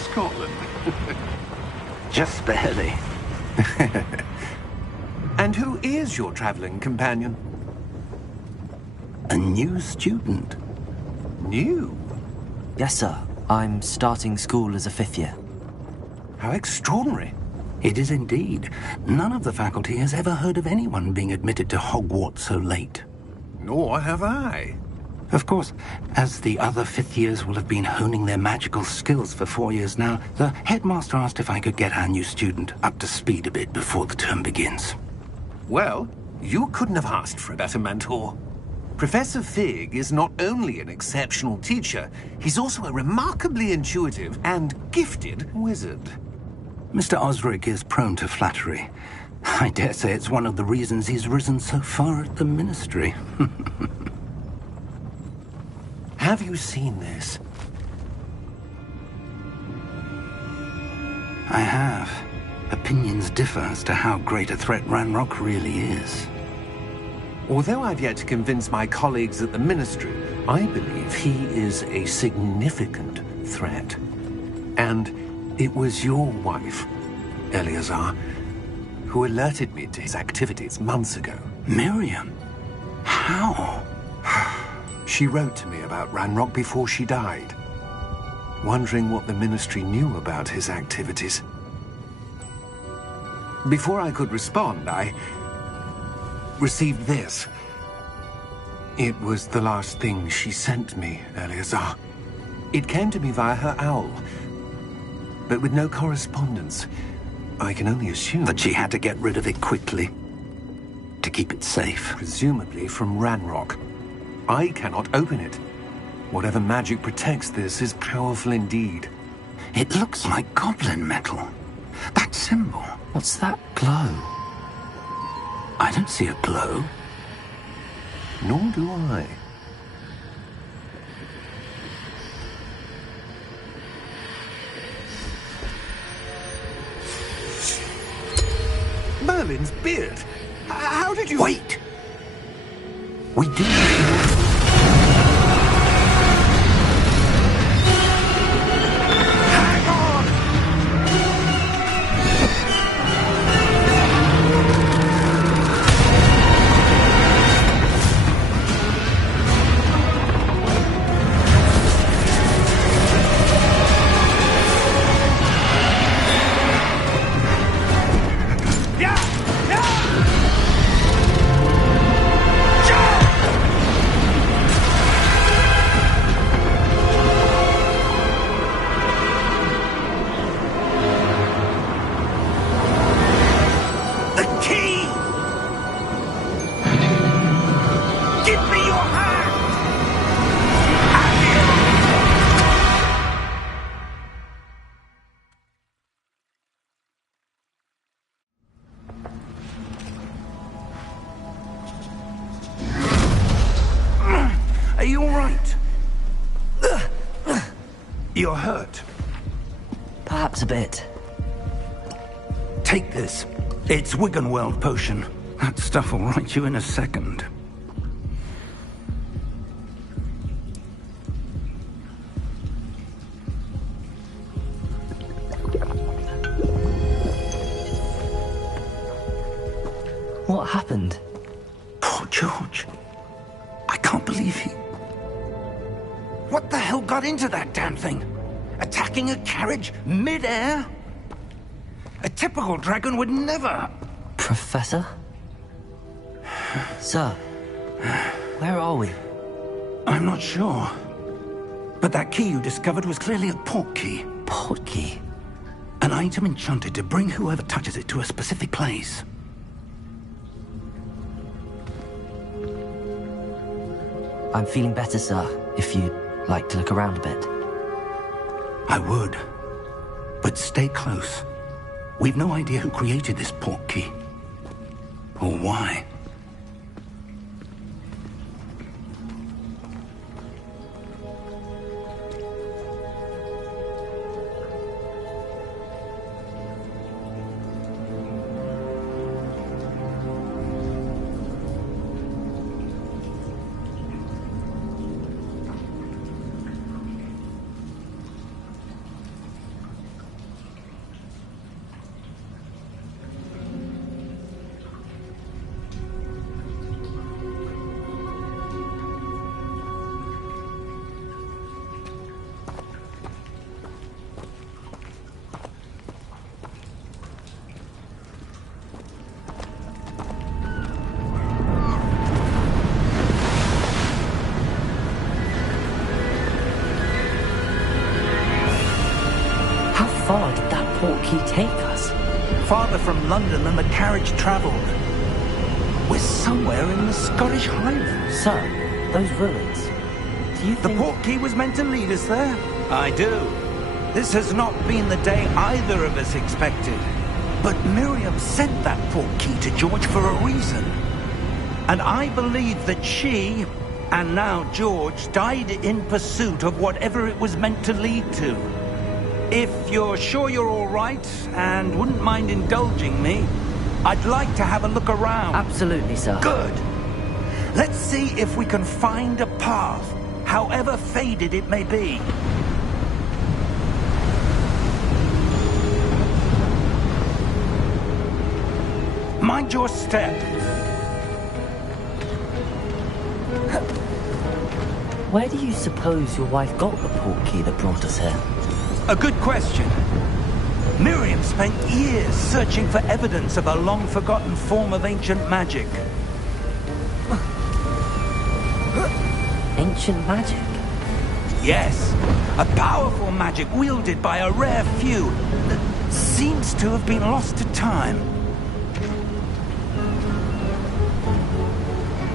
Scotland? Just barely. And who is your traveling companion? A new student. New? Yes, sir. I'm starting school as a 5th year. How extraordinary. It is indeed. None of the faculty has ever heard of anyone being admitted to Hogwarts so late. Nor have I. Of course, as the other 5th years will have been honing their magical skills for 4 years now, the headmaster asked if I could get our new student up to speed a bit before the term begins. Well, you couldn't have asked for a better mentor. Professor Fig is not only an exceptional teacher, he's also a remarkably intuitive and gifted wizard. Mr. Osric is prone to flattery. I dare say it's one of the reasons he's risen so far at the Ministry. Have you seen this? I have. Opinions differ as to how great a threat Ranrock really is. Although I've yet to convince my colleagues at the Ministry, I believe he is a significant threat. And it was your wife, Eleazar, who alerted me to his activities months ago. Miriam? How? She wrote to me about Ranrock before she died, wondering what the Ministry knew about his activities. Before I could respond, I received this. It was the last thing she sent me, Eleazar. It came to me via her owl, but with no correspondence. I can only assume that she had to get rid of it quickly, to keep it safe. Presumably from Ranrock. I cannot open it. Whatever magic protects this is powerful indeed. It looks like goblin metal. That symbol. What's that glow? I don't see a glow. Nor do I. Merlin's beard. How did you... Wait! We do... Are you all right? You're hurt. Perhaps a bit. Take this. It's Wiggenweld potion. That stuff will right you in a second. What happened? Poor George. I can't believe he... What the hell got into that damn thing? Attacking a carriage mid-air? A typical dragon would never... Professor? Sir, where are we? I'm not sure. But that key you discovered was clearly a port key. Port key? An item enchanted to bring whoever touches it to a specific place. I'm feeling better, sir, if you'd like to look around a bit. I would. But stay close. We've no idea who created this port key. Or why. portkey take us? Farther from London than the carriage travelled. We're somewhere in the Scottish Highlands. Sir, those ruins. Do you The think... portkey was meant to lead us there? I do. This has not been the day either of us expected. But Miriam sent that portkey to George for a reason. And I believe that she, and now George, died in pursuit of whatever it was meant to lead to. If you're sure you're all right, and wouldn't mind indulging me, I'd like to have a look around. Absolutely, sir. Good. Let's see if we can find a path, however faded it may be. Mind your step. Where do you suppose your wife got the portkey that brought us here? A good question. Miriam spent years searching for evidence of a long-forgotten form of ancient magic. Ancient magic? Yes, a powerful magic wielded by a rare few that seems to have been lost to time.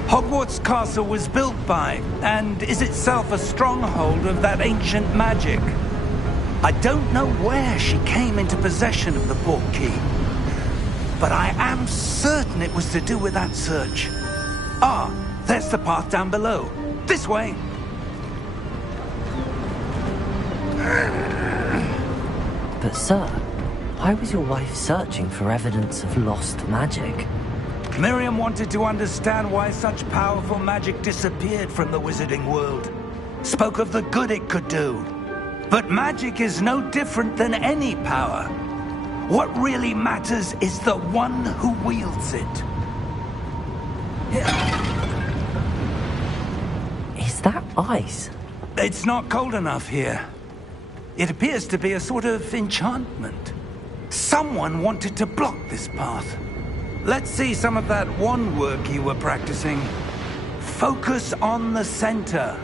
Hogwarts Castle was built by, and is itself a stronghold of that ancient magic. I don't know where she came into possession of the portkey, but I am certain it was to do with that search. Ah, there's the path down below. This way. But sir, why was your wife searching for evidence of lost magic? Miriam wanted to understand why such powerful magic disappeared from the wizarding world. Spoke of the good it could do. But magic is no different than any power. What really matters is the one who wields it. Is that ice? It's not cold enough here. It appears to be a sort of enchantment. Someone wanted to block this path. Let's see some of that wand work you were practicing. Focus on the center.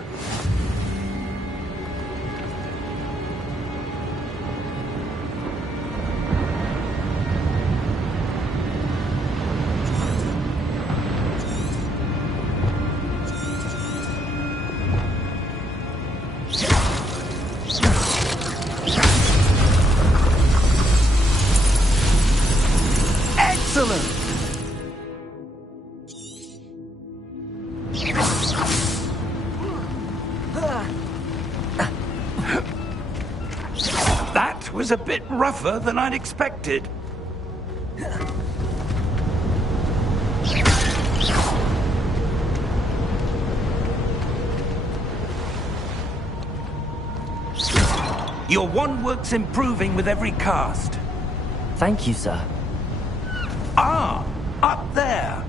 Excellent! That was a bit rougher than I'd expected. Your wand work's improving with every cast. Thank you, sir. Ah, up there.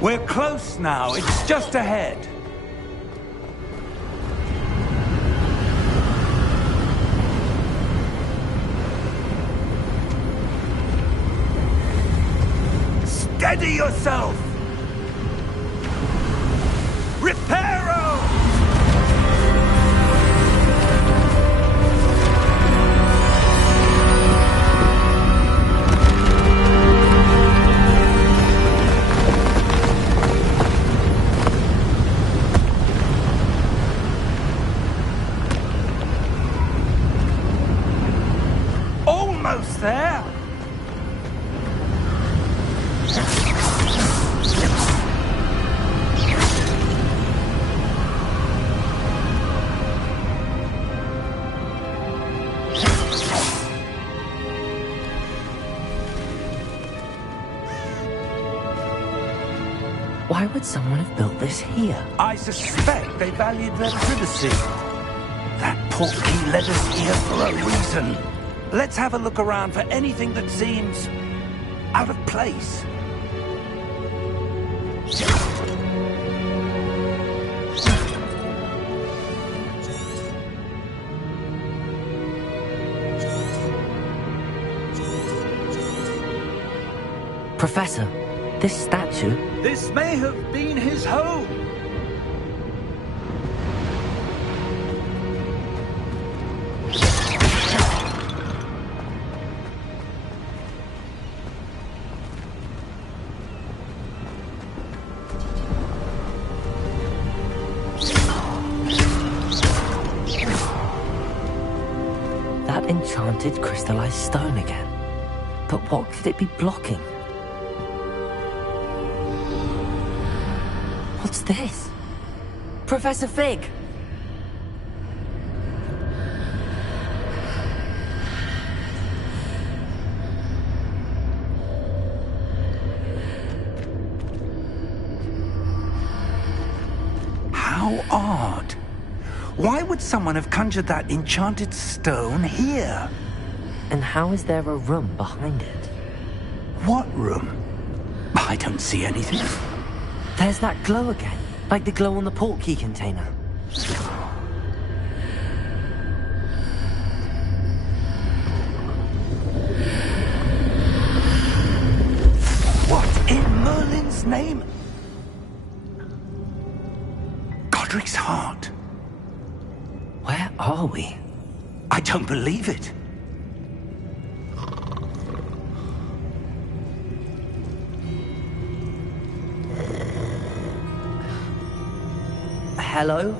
We're close now. It's just ahead. Steady yourself! Reparo! Almost there! Why would someone have built this here? I suspect they valued their privacy. That portkey led us here for a reason. Let's have a look around for anything that seems out of place. Professor, this statue... This may have been his home. That enchanted crystallized stone again. But what could it be blocking? What's this? Professor Fig! How odd. Why would someone have conjured that enchanted stone here? And how is there a room behind it? What room? I don't see anything. There's that glow again, like the glow on the portkey container. What in Merlin's name? Godric's heart. Where are we? I don't believe it. Hello?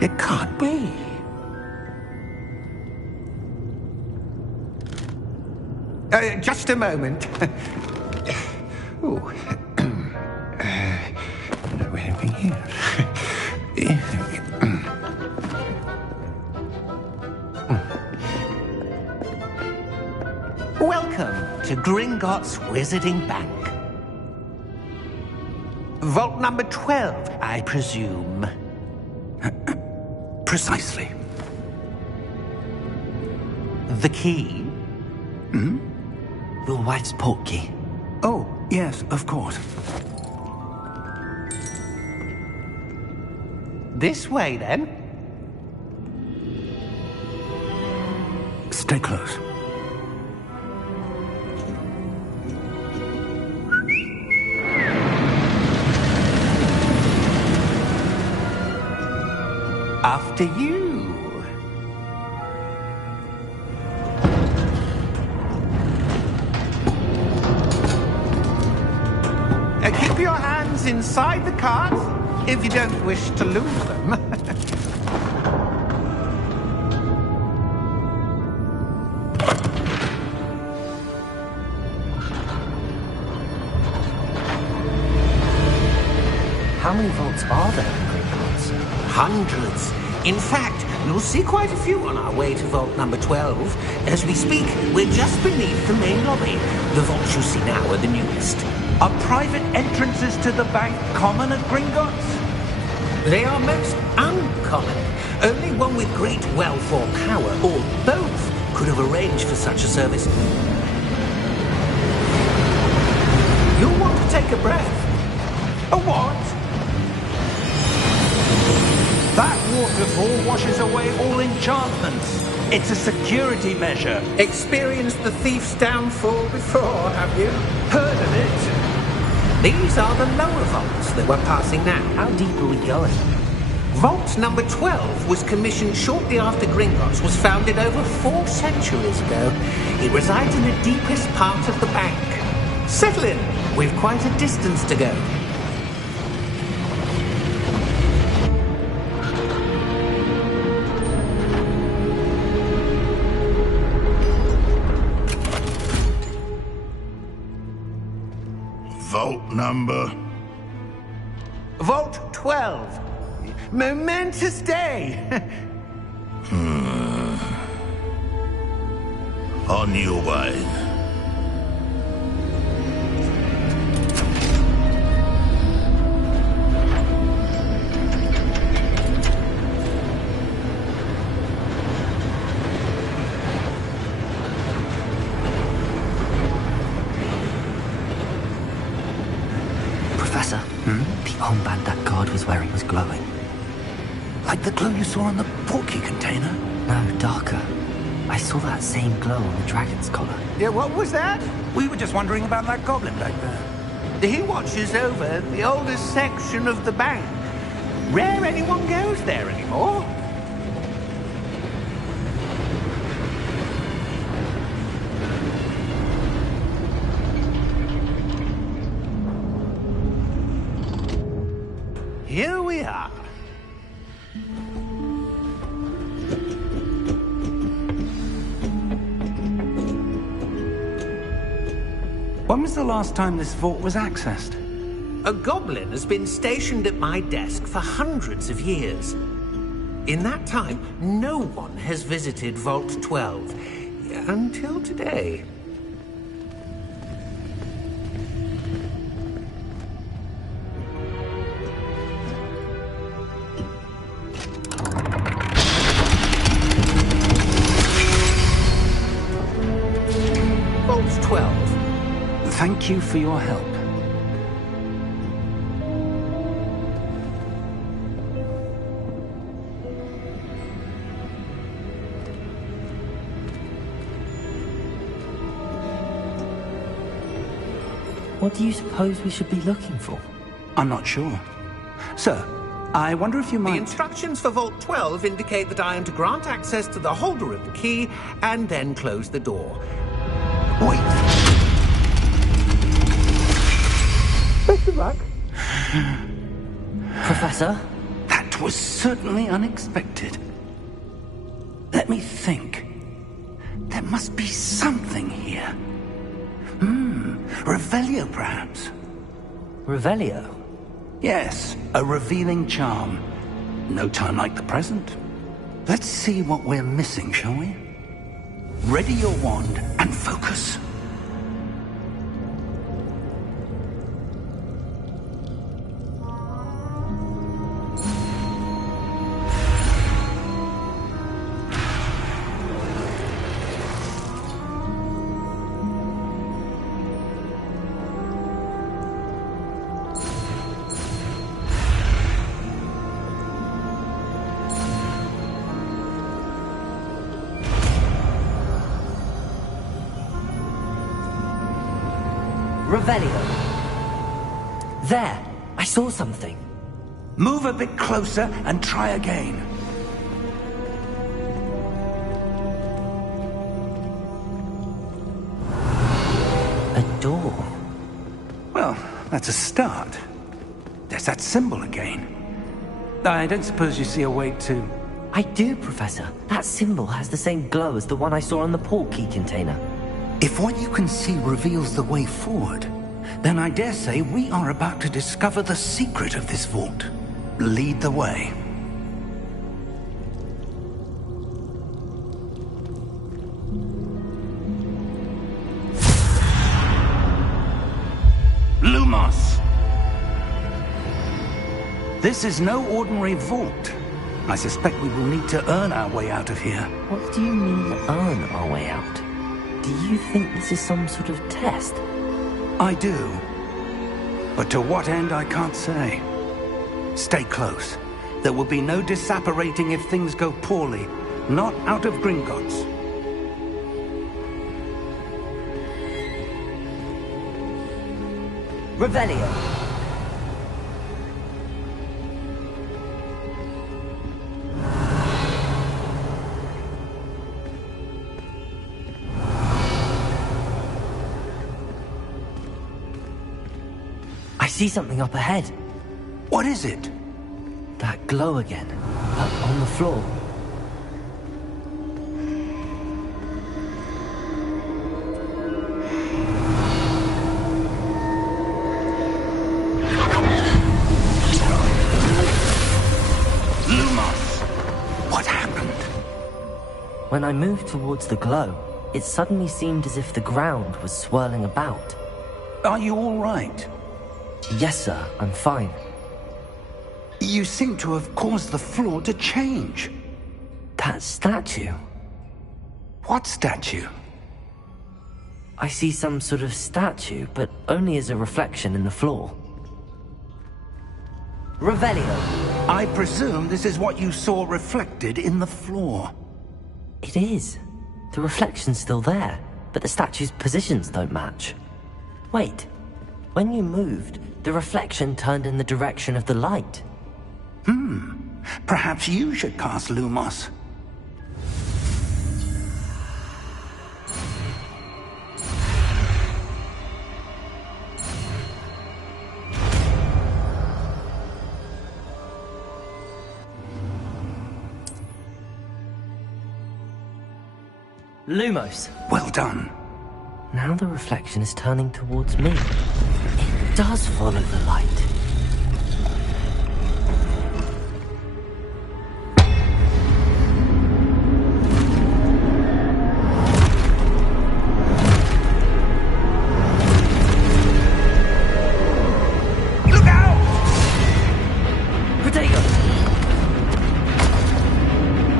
It can't be. Just a moment. Oh. Where are we here? Welcome to Gringotts Wizarding Bank. Vault number 12, I presume. Precisely. The key? Your wife's portkey. Oh, yes, of course. This way, then. Stay close. After you. Keep your hands inside the cart if you don't wish to lose them. How many vaults are there in Gringotts? Hundreds. In fact, you'll see quite a few on our way to vault number 12. As we speak, we're just beneath the main lobby. The vaults you see now are the newest. Are private entrances to the bank common at Gringotts? They are most uncommon. Only one with great wealth or power, or both, could have arranged for such a service. You'll want to take a breath. A what? That waterfall washes away all enchantments. It's a security measure. Experienced the thief's downfall before, have you? Heard of it? These are the lower vaults that we're passing now. How deep are we going? Vault number 12 was commissioned shortly after Gringotts was founded over 4 centuries ago. It resides in the deepest part of the bank. Settle in. We've quite a distance to go. Vault number? Vault 12. Momentous day! On your wine. Professor, the armband that guard was wearing was glowing. Like the glow you saw on the portkey container? No, darker. I saw that same glow on the dragon's collar. Yeah, what was that? We were just wondering about that goblin back there. He watches over the oldest section of the bank. Rare anyone goes there anymore. Here we are. When was the last time this vault was accessed? A goblin has been stationed at my desk for hundreds of years. In that time, no one has visited Vault 12. Until today. Vault 12. Thank you for your help. What do you suppose we should be looking for? I'm not sure. Sir, I wonder if you The might... instructions for Vault 12 indicate that I am to grant access to the holder of the key and then close the door. Wait! Best of luck. Professor? That was certainly unexpected. Let me think. There must be something here. Revelio, perhaps? Revelio? Yes, a revealing charm. No time like the present. Let's see what we're missing, shall we? Ready your wand and focus. Revelio. There! I saw something. Move a bit closer and try again. A door. Well, that's a start. There's that symbol again. I don't suppose you see a way to... I do, Professor. That symbol has the same glow as the one I saw on the portkey container. If what you can see reveals the way forward, then I dare say we are about to discover the secret of this vault. Lead the way. Lumos! This is no ordinary vault. I suspect we will need to earn our way out of here. What do you mean, earn our way out? Do you think this is some sort of test? I do. But to what end, I can't say. Stay close. There will be no disapparating if things go poorly. Not out of Gringotts. Revelio. I see something up ahead. What is it? That glow again. Up on the floor. When I moved towards the glow, it suddenly seemed as if the ground was swirling about. Are you all right? Yes, sir, I'm fine. You seem to have caused the floor to change. That statue? What statue? I see some sort of statue, but only as a reflection in the floor. Revelio. I presume this is what you saw reflected in the floor. It is. The reflection's still there, but the statue's positions don't match. Wait. When you moved, the reflection turned in the direction of the light. Perhaps you should cast Lumos. Lumos. Well done. Now the reflection is turning towards me. It does follow the light. Look out! Potato!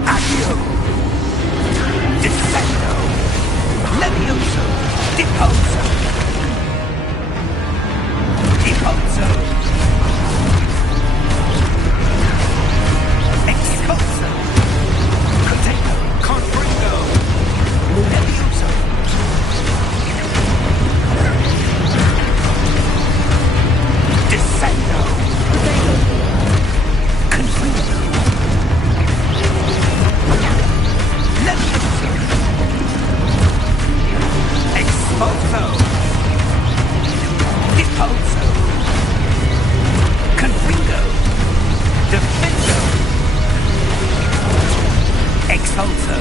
Accio! Defendo! Levioso! Deposo! Deposo! Expulso! Potato! Confringo! Levioso! Descendo! Confringo! Levioso! Expulso! Deposo! Confringo! Defendo! Expulso!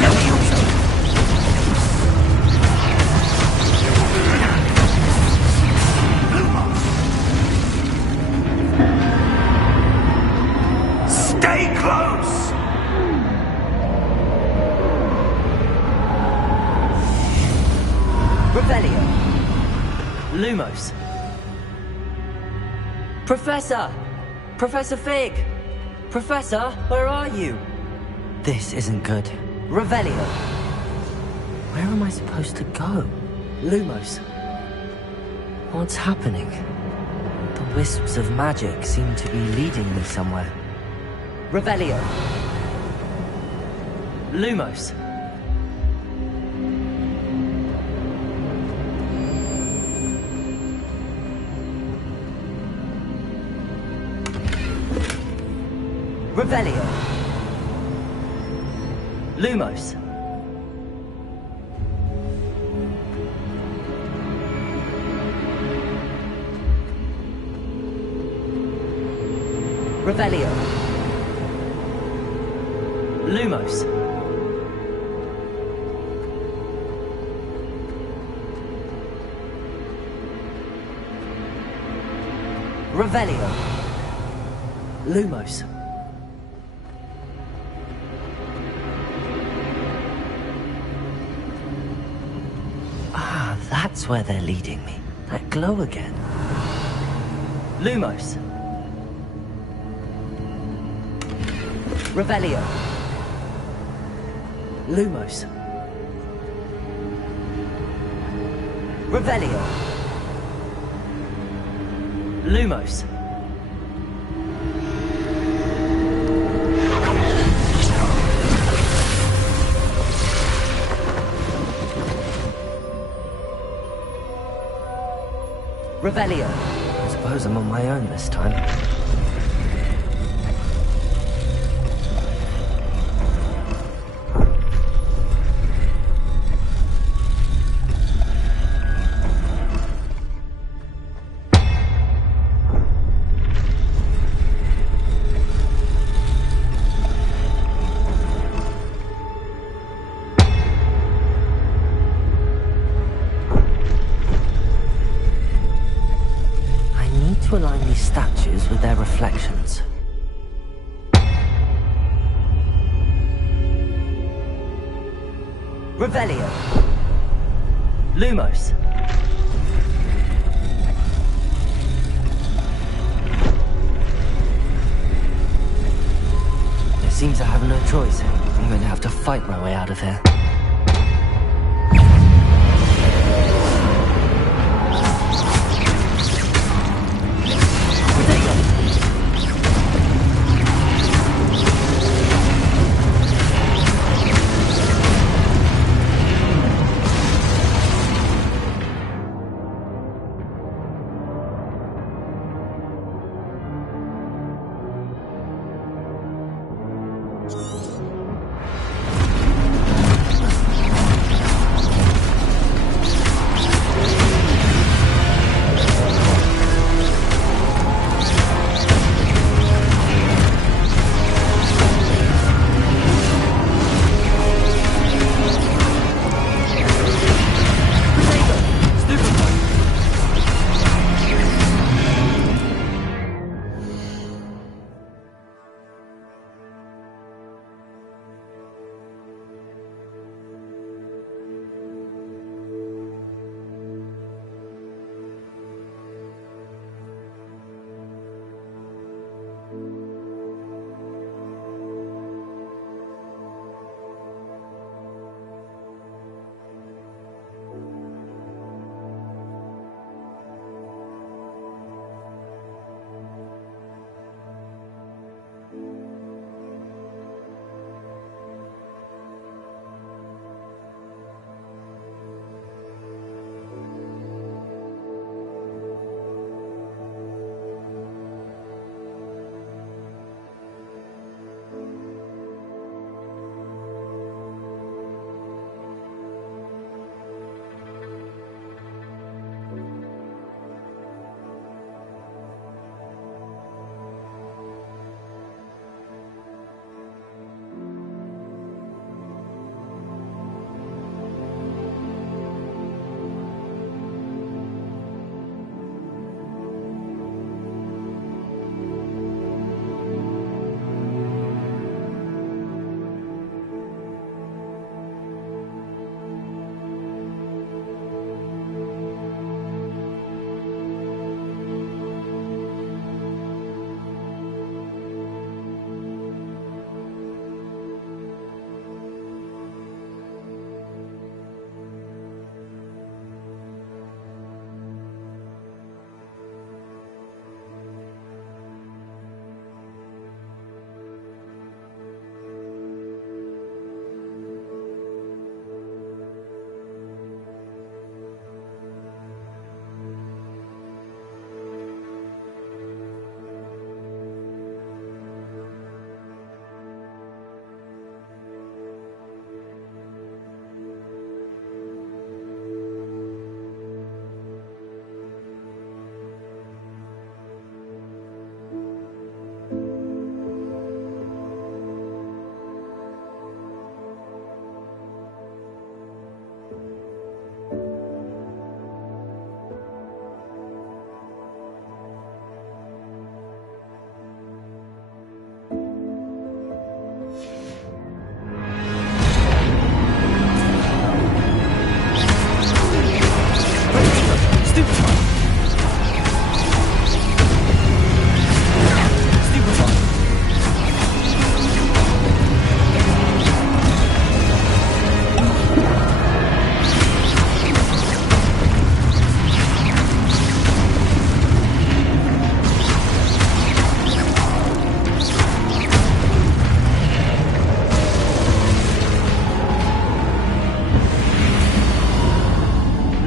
Levioso! Stay close! Revelio. Lumos. Professor! Professor Fig! Professor, where are you? This isn't good. Revelio. Where am I supposed to go? Lumos. What's happening? The wisps of magic seem to be leading me somewhere. Revelio. Lumos. Revelio. Lumos. Revelio. Lumos. Revelio. Lumos. Ah, that's where they're leading me. That glow again. Lumos. Revelio. Lumos. Revelio. Lumos. Revelio. I suppose I'm on my own this time. to align these statues with their Revelio. Lumos. It seems I have no choice. I'm going to have to fight my way out of here.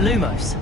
Lumos.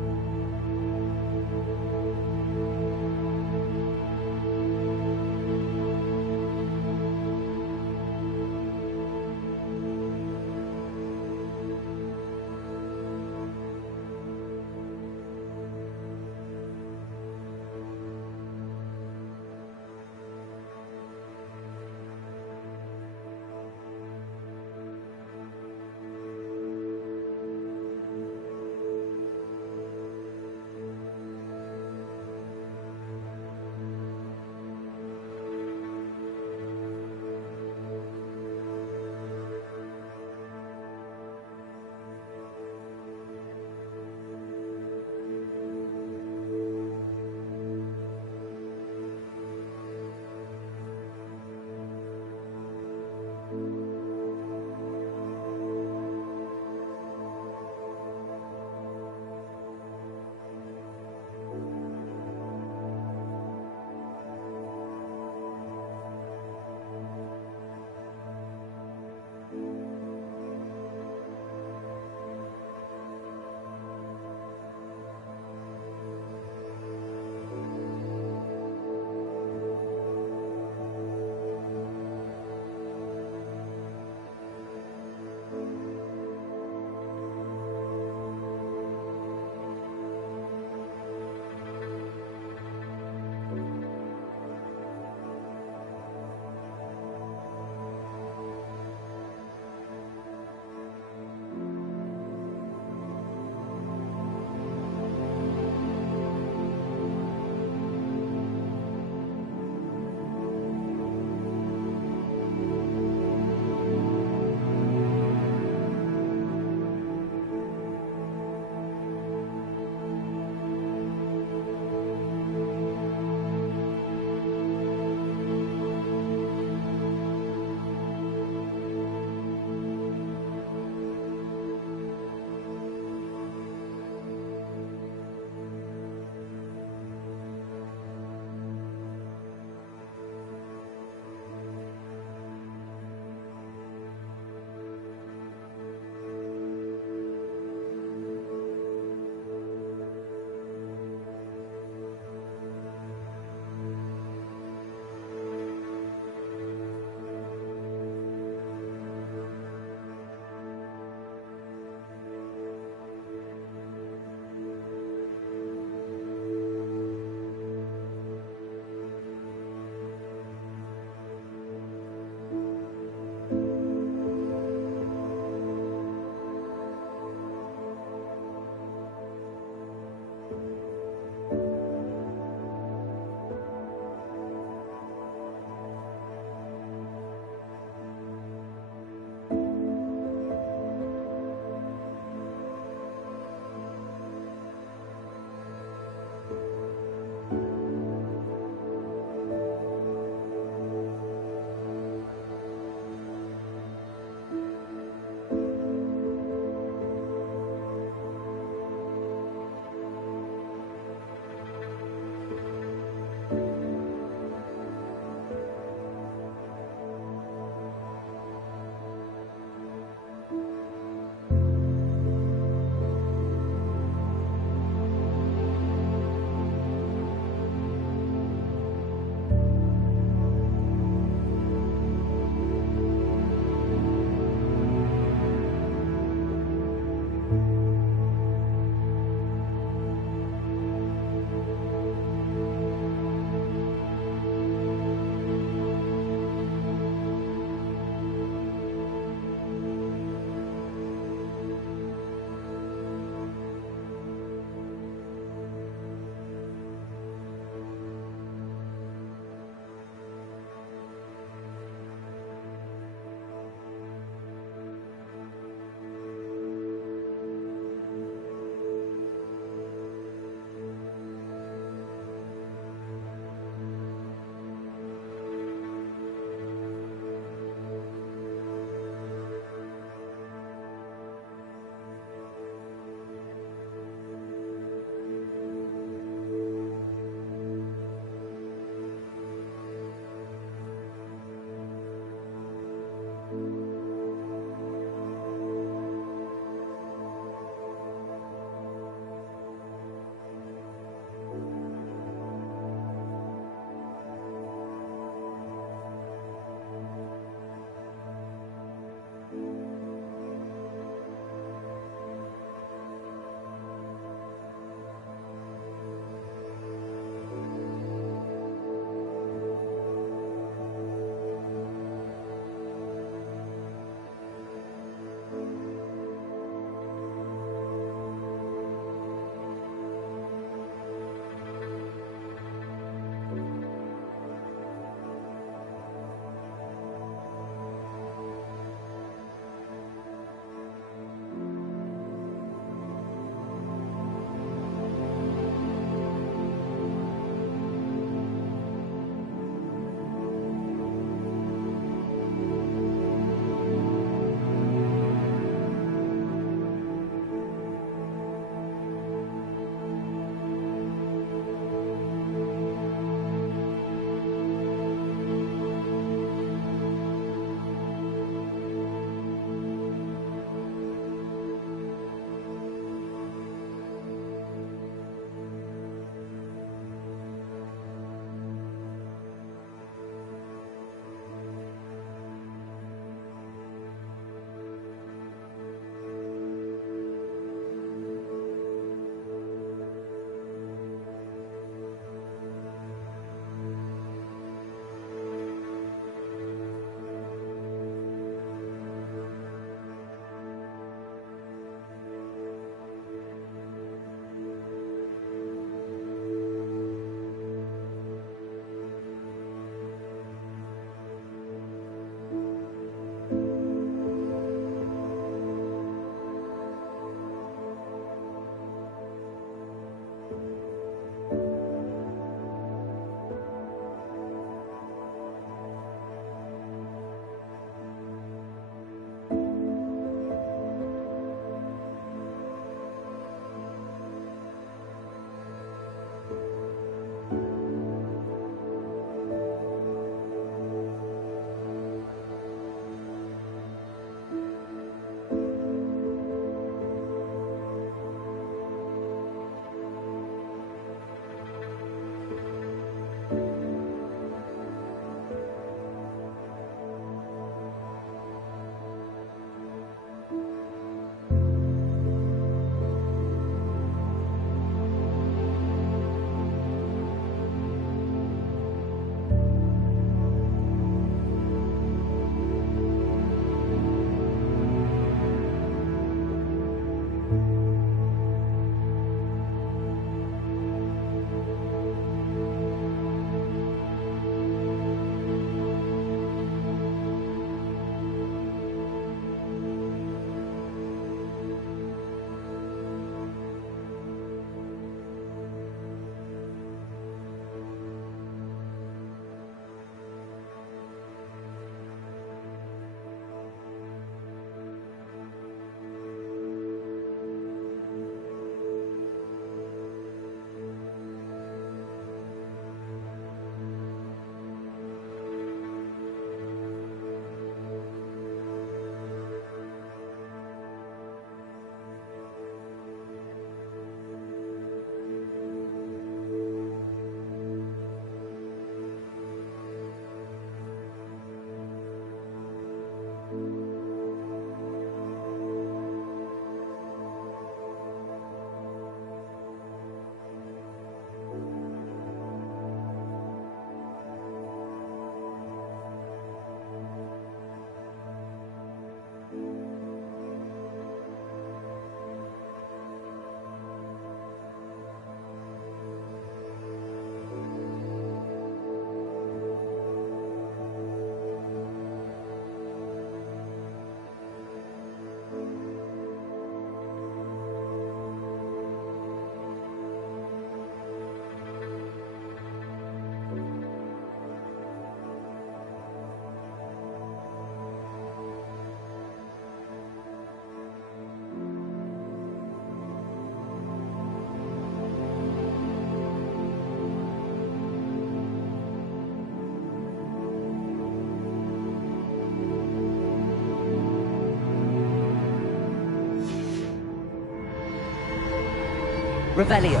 Revelio.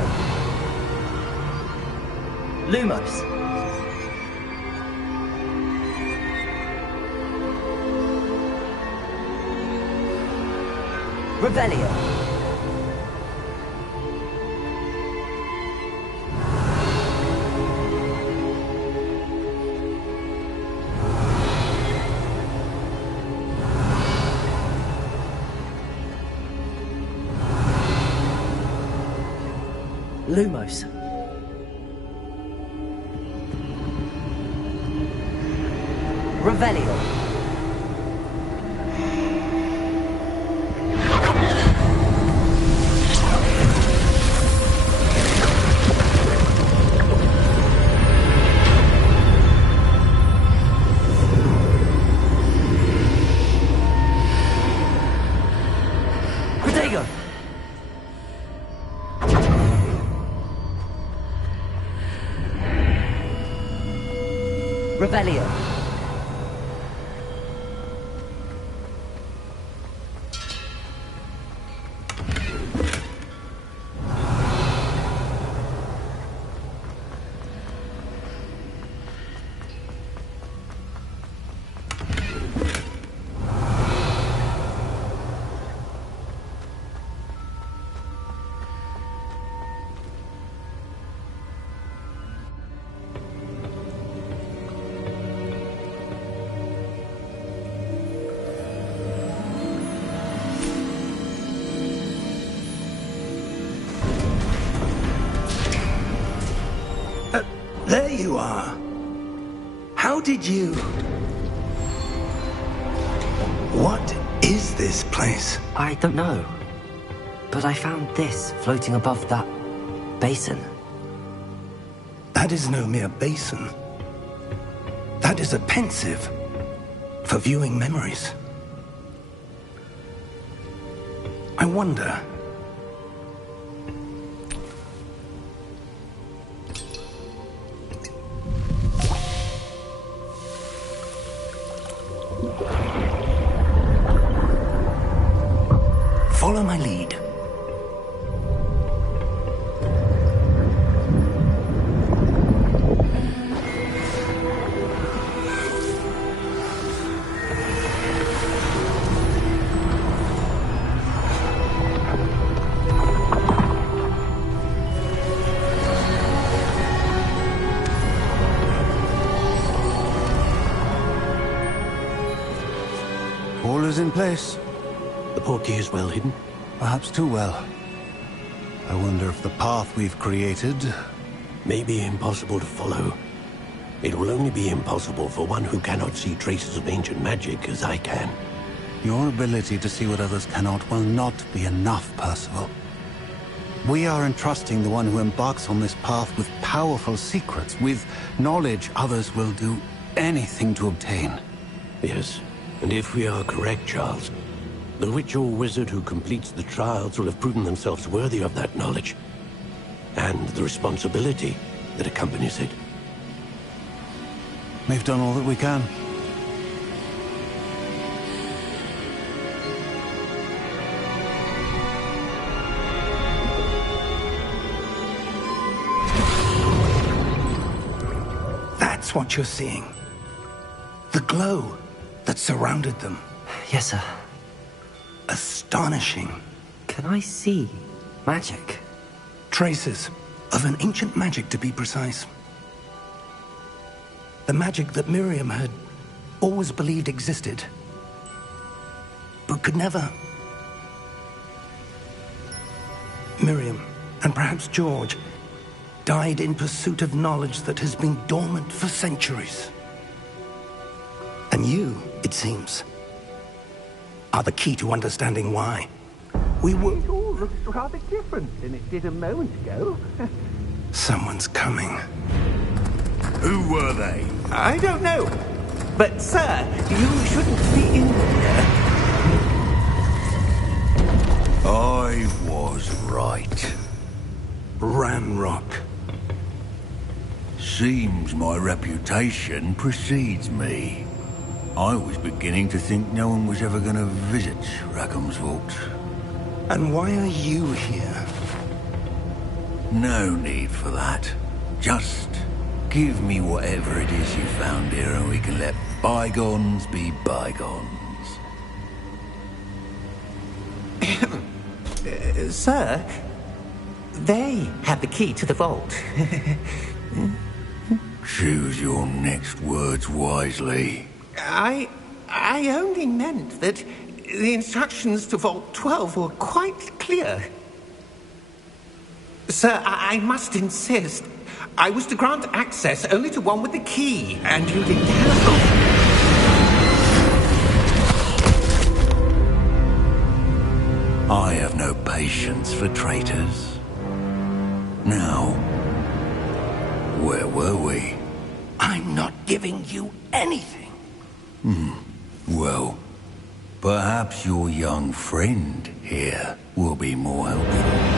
Lumos. Revelio. Lumos. Revelio. Protego. Revelio. There you are. How did you... What is this place? I don't know. But I found this floating above that basin. That is no mere basin. That is a pensive for viewing memories. I wonder... Follow my lead. All is in place. The portkey is well hidden. Perhaps too well. I wonder if the path we've created... May be impossible to follow. It will only be impossible for one who cannot see traces of ancient magic as I can. Your ability to see what others cannot will not be enough, Percival. We are entrusting the one who embarks on this path with powerful secrets, with knowledge others will do anything to obtain. Yes, and if we are correct, Charles, the witch or wizard who completes the trials will have proven themselves worthy of that knowledge, and the responsibility that accompanies it. We've done all that we can. That's what you're seeing. The glow that surrounded them. Yes, sir. Astonishing. Can I see magic? Traces of an ancient magic, to be precise. The magic that Miriam had always believed existed, but could never. Miriam, and perhaps George, died in pursuit of knowledge that has been dormant for centuries. And you, it seems, are the key to understanding why. We were... It all looks rather different than it did a moment ago. Someone's coming. Who were they? I don't know. But, sir, you shouldn't be in here. I was right. Ranrock. Seems my reputation precedes me. I was beginning to think no one was ever going to visit Rackham's Vault. And why are you here? No need for that. Just give me whatever it is you found here and we can let bygones be bygones. Sir, they have the key to the vault. Choose your next words wisely. I only meant that the instructions to Vault 12 were quite clear. Sir, I must insist. I was to grant access only to one with the key, and you didn't have... I have no patience for traitors. Now, where were we? I'm not giving you anything. Well, perhaps your young friend here will be more helpful.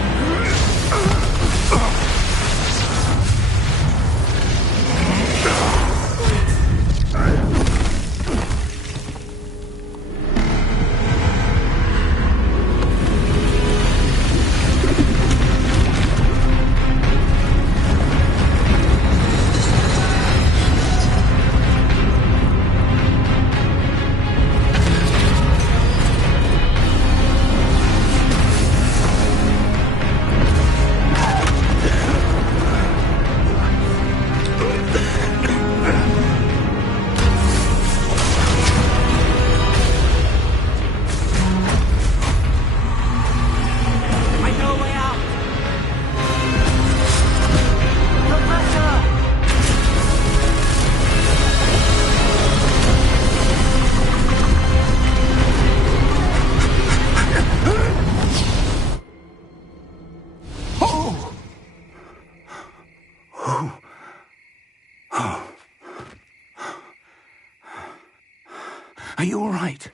Are you all right?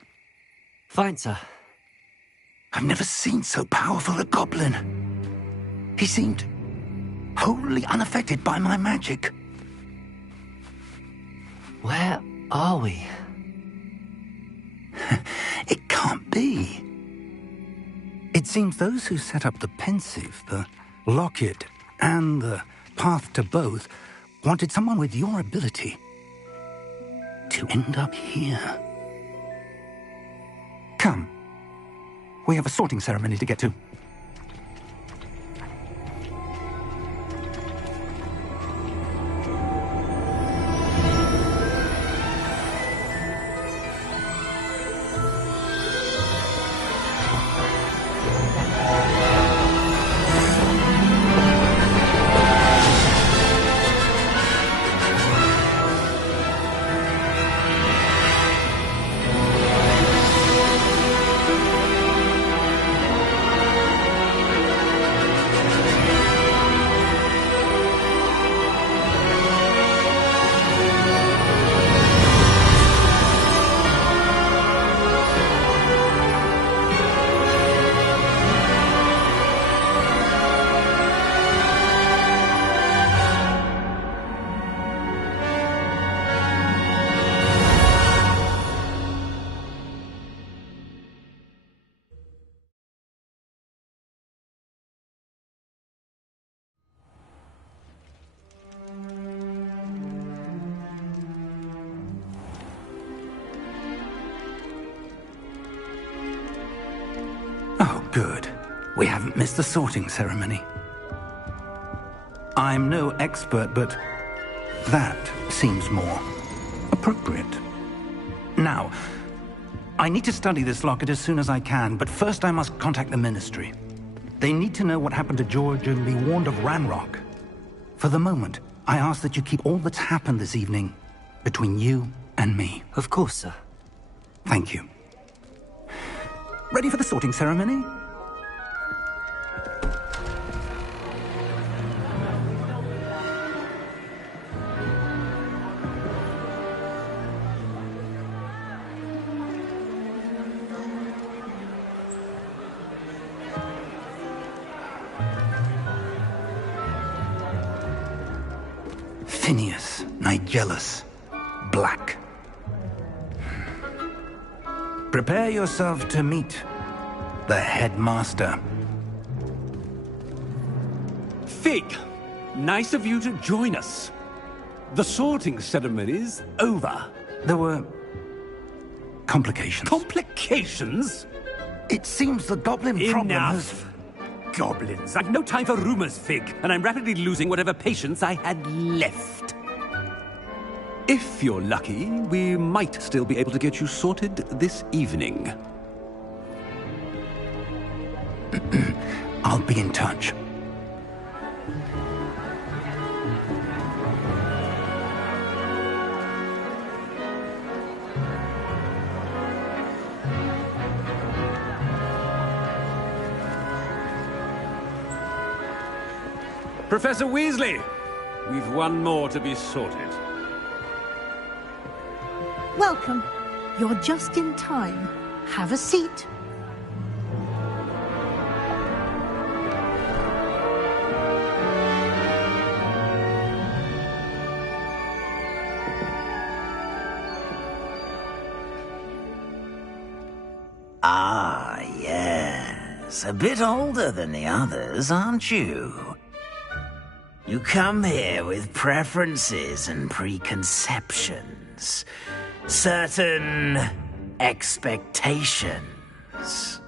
Fine, sir. I've never seen so powerful a goblin. He seemed wholly unaffected by my magic. Where are we? It can't be. It seems those who set up the pensive, the locket, and the path to both wanted someone with your ability to end up here. Come. We have a sorting ceremony to get to. Oh, good. We haven't missed the sorting ceremony. I'm no expert, but that seems more appropriate. Now, I need to study this locket as soon as I can, but first I must contact the Ministry. They need to know what happened to George and be warned of Ranrock. For the moment, I ask that you keep all that's happened this evening between you and me. Of course, sir. Thank you. Ready for the sorting ceremony? Phineas, Nigellus, Black. Prepare yourself to meet the headmaster. Fig, nice of you to join us. The sorting ceremony's over. There were complications. Complications? It seems the goblin problem has... Enough! Goblins. I've no time for rumors, Fig, and I'm rapidly losing whatever patience I had left. If you're lucky, we might still be able to get you sorted this evening. I'll be in touch. Professor Weasley, we've one more to be sorted. Welcome. You're just in time. Have a seat. Ah, yes. A bit older than the others, aren't you? You come here with preferences and preconceptions. Certain expectations.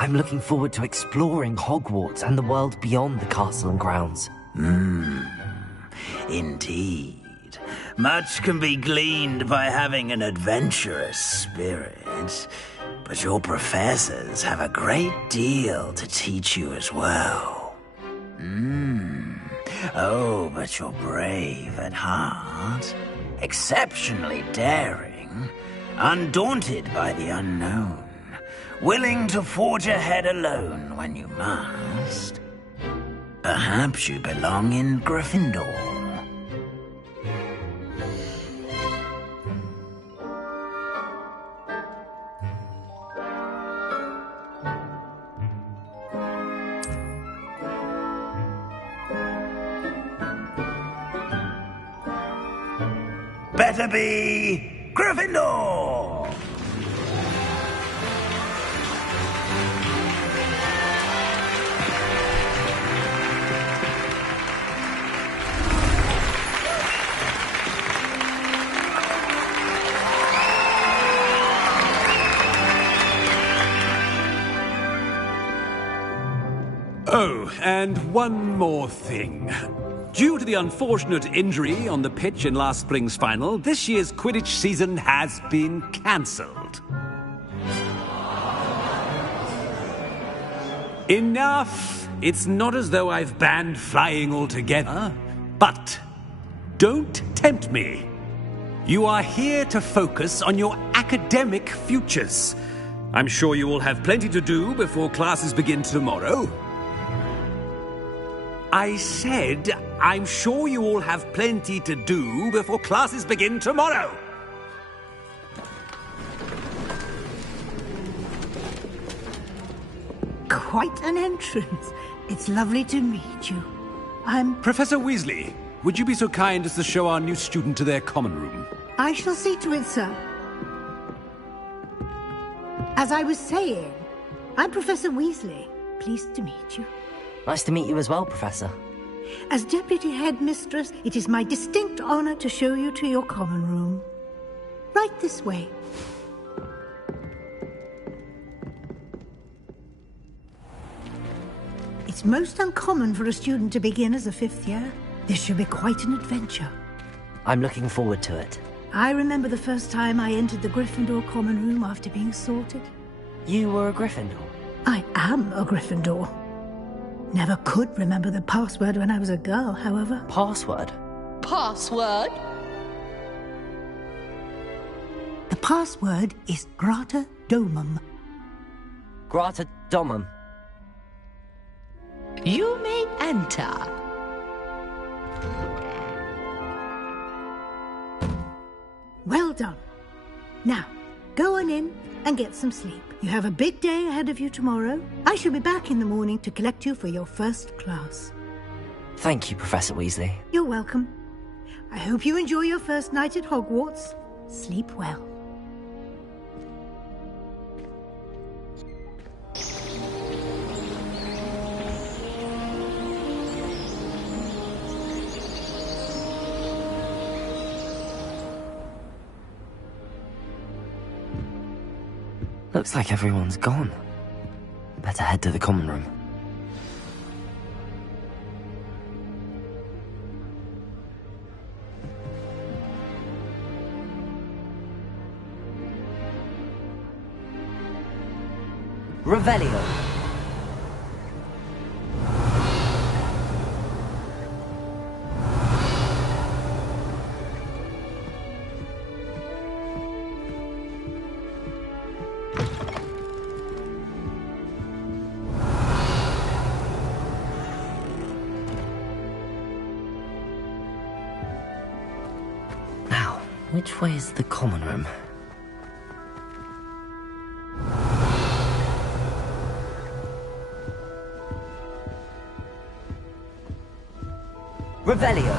I'm looking forward to exploring Hogwarts and the world beyond the castle and grounds. Indeed. Much can be gleaned by having an adventurous spirit, but your professors have a great deal to teach you as well. Oh, but you're brave at heart, exceptionally daring, undaunted by the unknown, willing to forge ahead alone when you must. Perhaps you belong in Gryffindor. Better be Gryffindor! Oh, and one more thing. Due to the unfortunate injury on the pitch in last spring's final, this year's Quidditch season has been cancelled. Enough! It's not as though I've banned flying altogether. But don't tempt me. You are here to focus on your academic futures. I'm sure you will have plenty to do before classes begin tomorrow. I said, I'm sure you all have plenty to do before classes begin tomorrow. Quite an entrance. It's lovely to meet you. I'm... Professor Weasley, would you be so kind as to show our new student to their common room? I shall see to it, sir. As I was saying, I'm Professor Weasley. Pleased to meet you. Nice to meet you as well, Professor. As Deputy Headmistress, it is my distinct honor to show you to your common room. Right this way. It's most uncommon for a student to begin as a fifth year. This should be quite an adventure. I'm looking forward to it. I remember the first time I entered the Gryffindor common room after being sorted. You were a Gryffindor? I am a Gryffindor. Never could remember the password when I was a girl, however. Password? Password? The password is Grata Domum. Grata Domum. You may enter. Well done. Now, go on in and get some sleep. You have a big day ahead of you tomorrow. I shall be back in the morning to collect you for your first class. Thank you, Professor Weasley. You're welcome. I hope you enjoy your first night at Hogwarts. Sleep well. Looks like everyone's gone. Better head to the common room. Revelio. Now, which way is the common room? Revelio.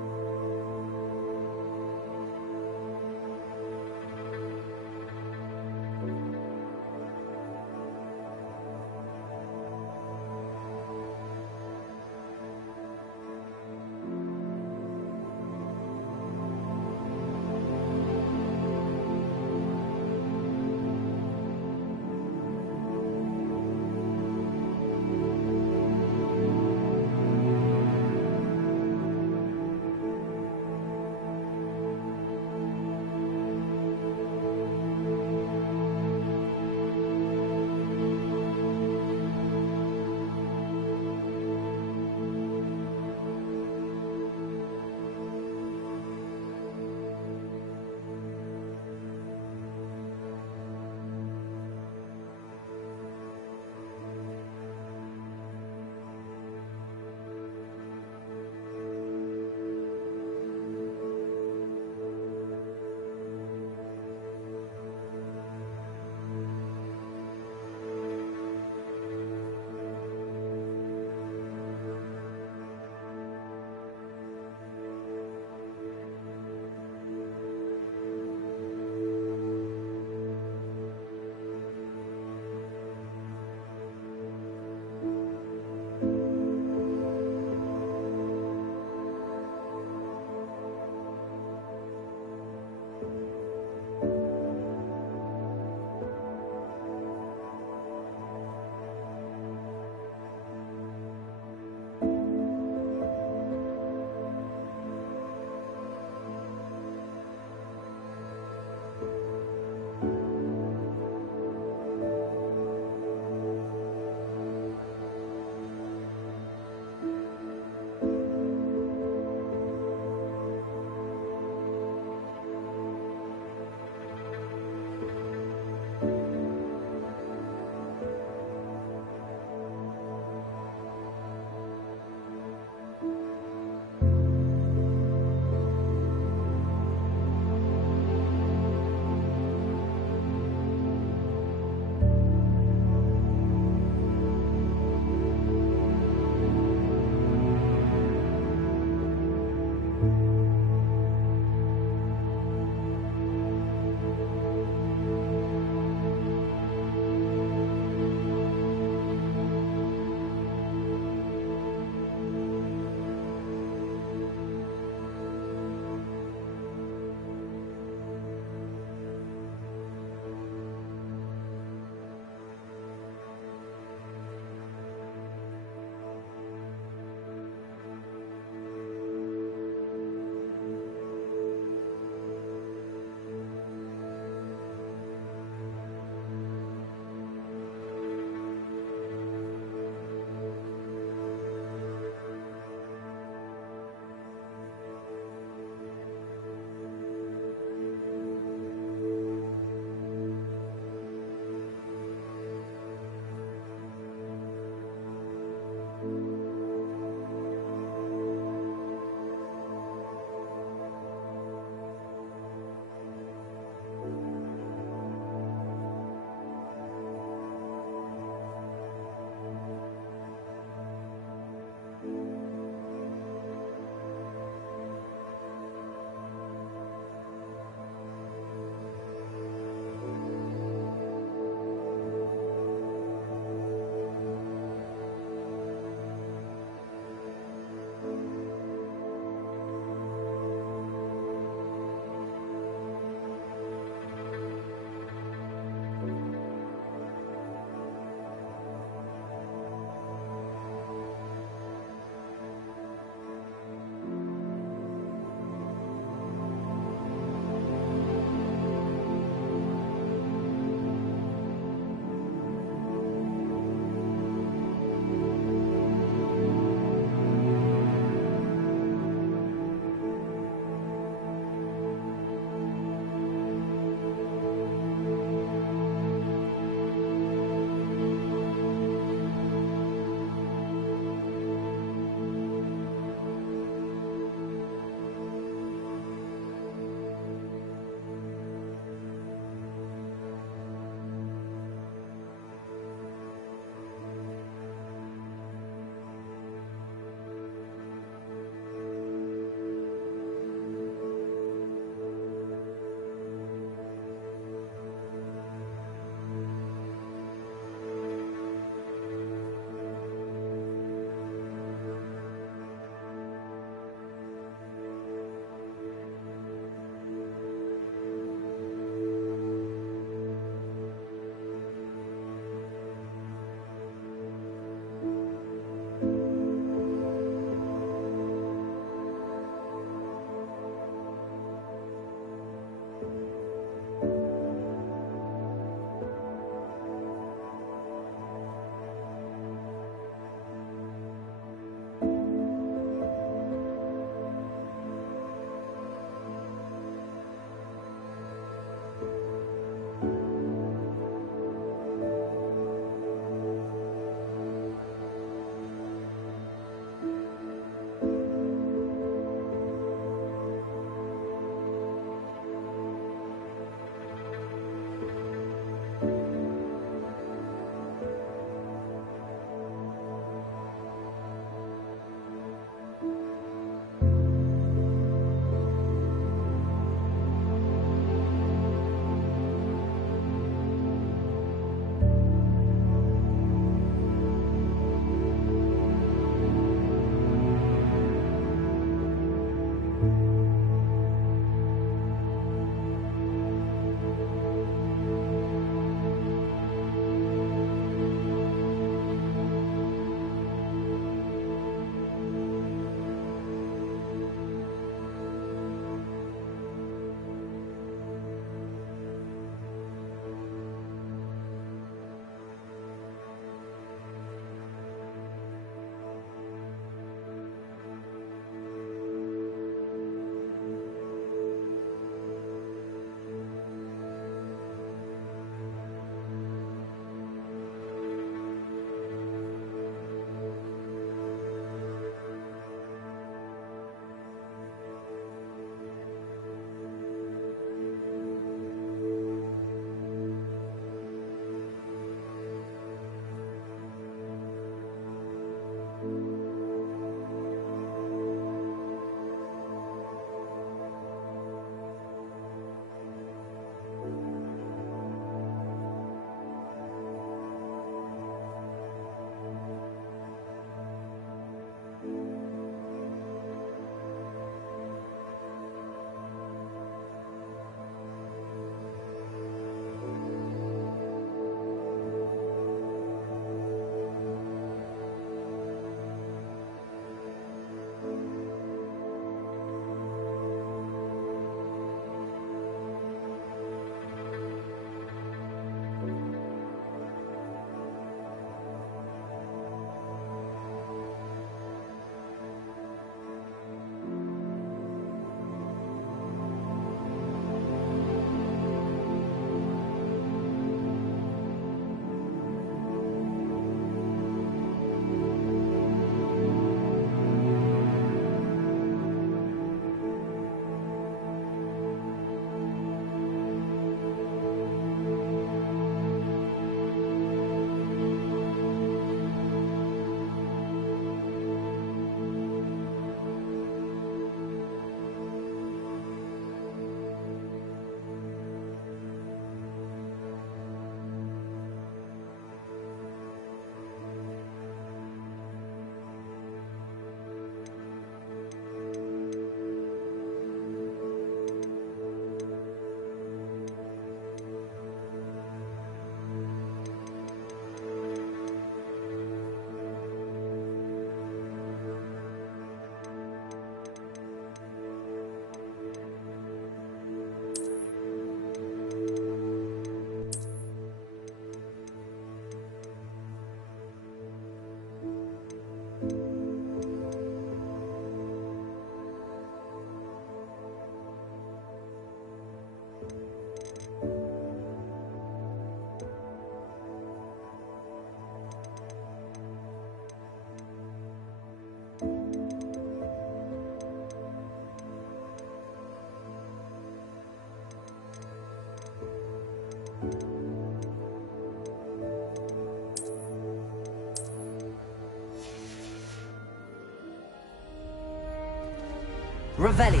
Revelio.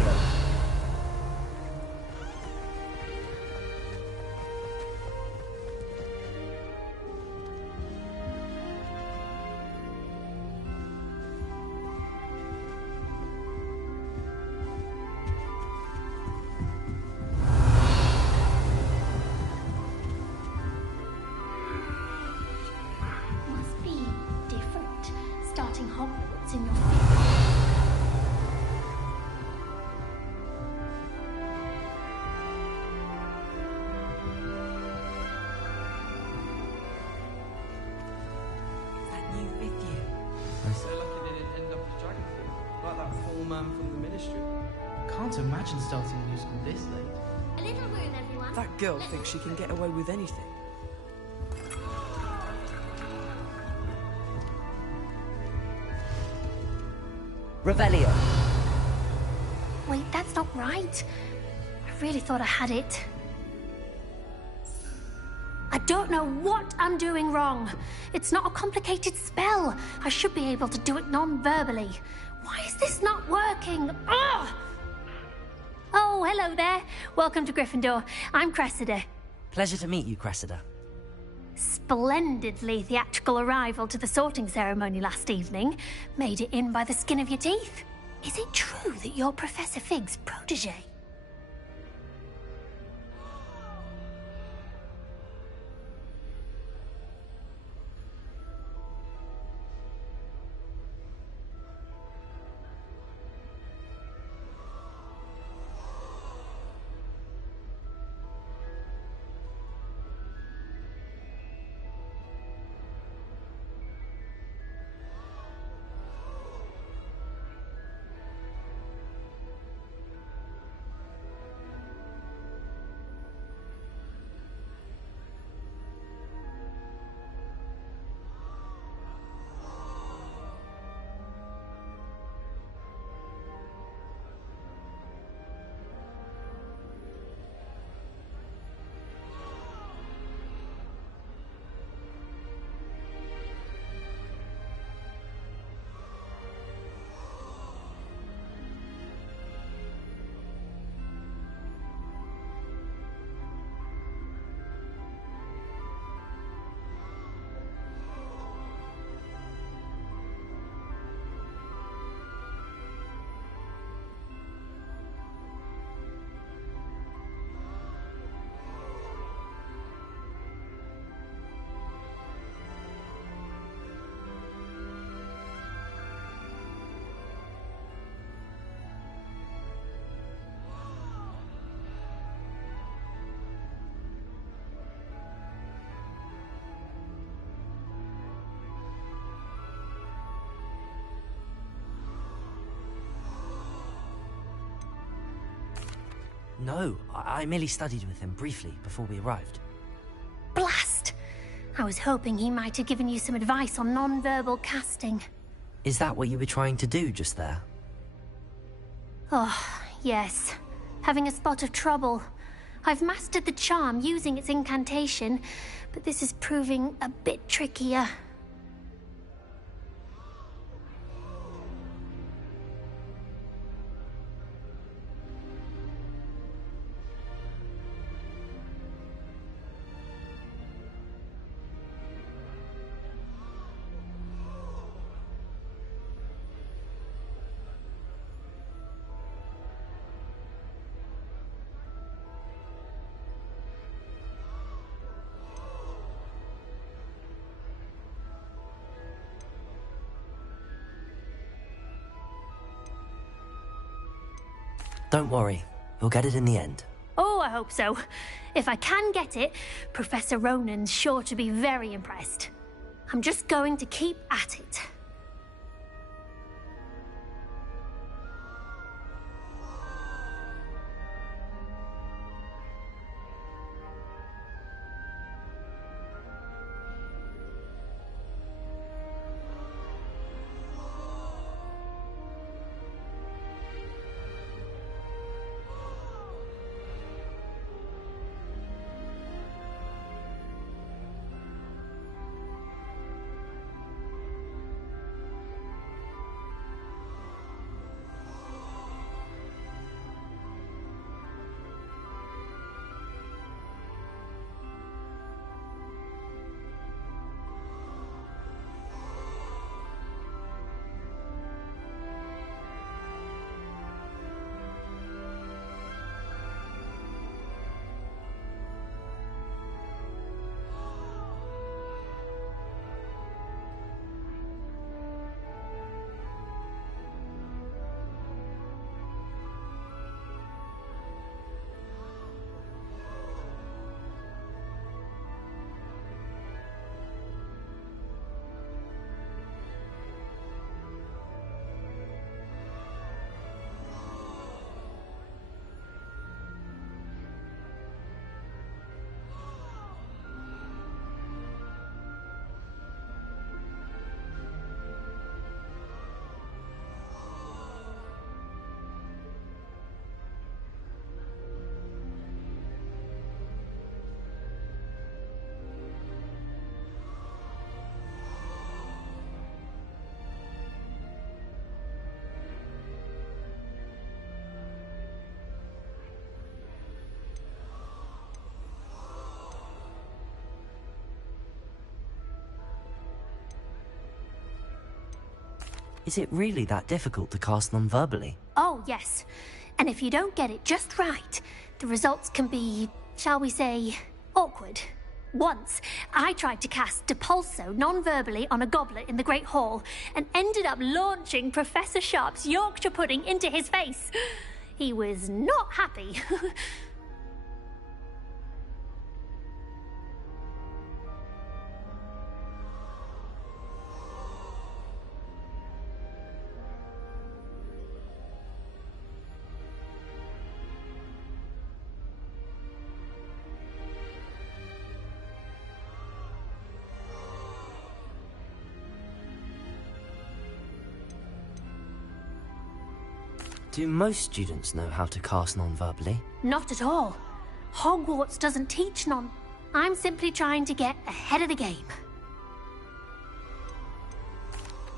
Must be different, starting Hogwarts in your So lucky they didn't end up as dragon fruit, like that fool man from the ministry. Can't imagine starting a new school this late. A little room, everyone. That girl thinks she can get away with anything. Revelio. Wait, that's not right. I really thought I had it. I don't know what I'm doing wrong. It's not a complicated spell. I should be able to do it non-verbally. Why is this not working? Ugh! Oh, hello there. Welcome to Gryffindor. I'm Cressida. Pleasure to meet you, Cressida. Splendidly theatrical arrival to the sorting ceremony last evening. Made it in by the skin of your teeth. Is it true that you're Professor Fig's protege? No, I merely studied with him briefly before we arrived. Blast! I was hoping he might have given you some advice on non-verbal casting. Is that what you were trying to do just there? Oh, yes. Having a spot of trouble. I've mastered the charm using its incantation, but this is proving a bit trickier. Don't worry, we'll get it in the end. Oh, I hope so. If I can get it, Professor Ronan's sure to be very impressed. I'm just going to keep at it. Is it really that difficult to cast non-verbally? Oh, yes. And if you don't get it just right, the results can be, shall we say, awkward. Once, I tried to cast Depulso non-verbally on a goblet in the Great Hall and ended up launching Professor Sharp's Yorkshire pudding into his face. He was not happy. Do most students know how to cast non-verbally? Not at all. Hogwarts doesn't teach non... I'm simply trying to get ahead of the game.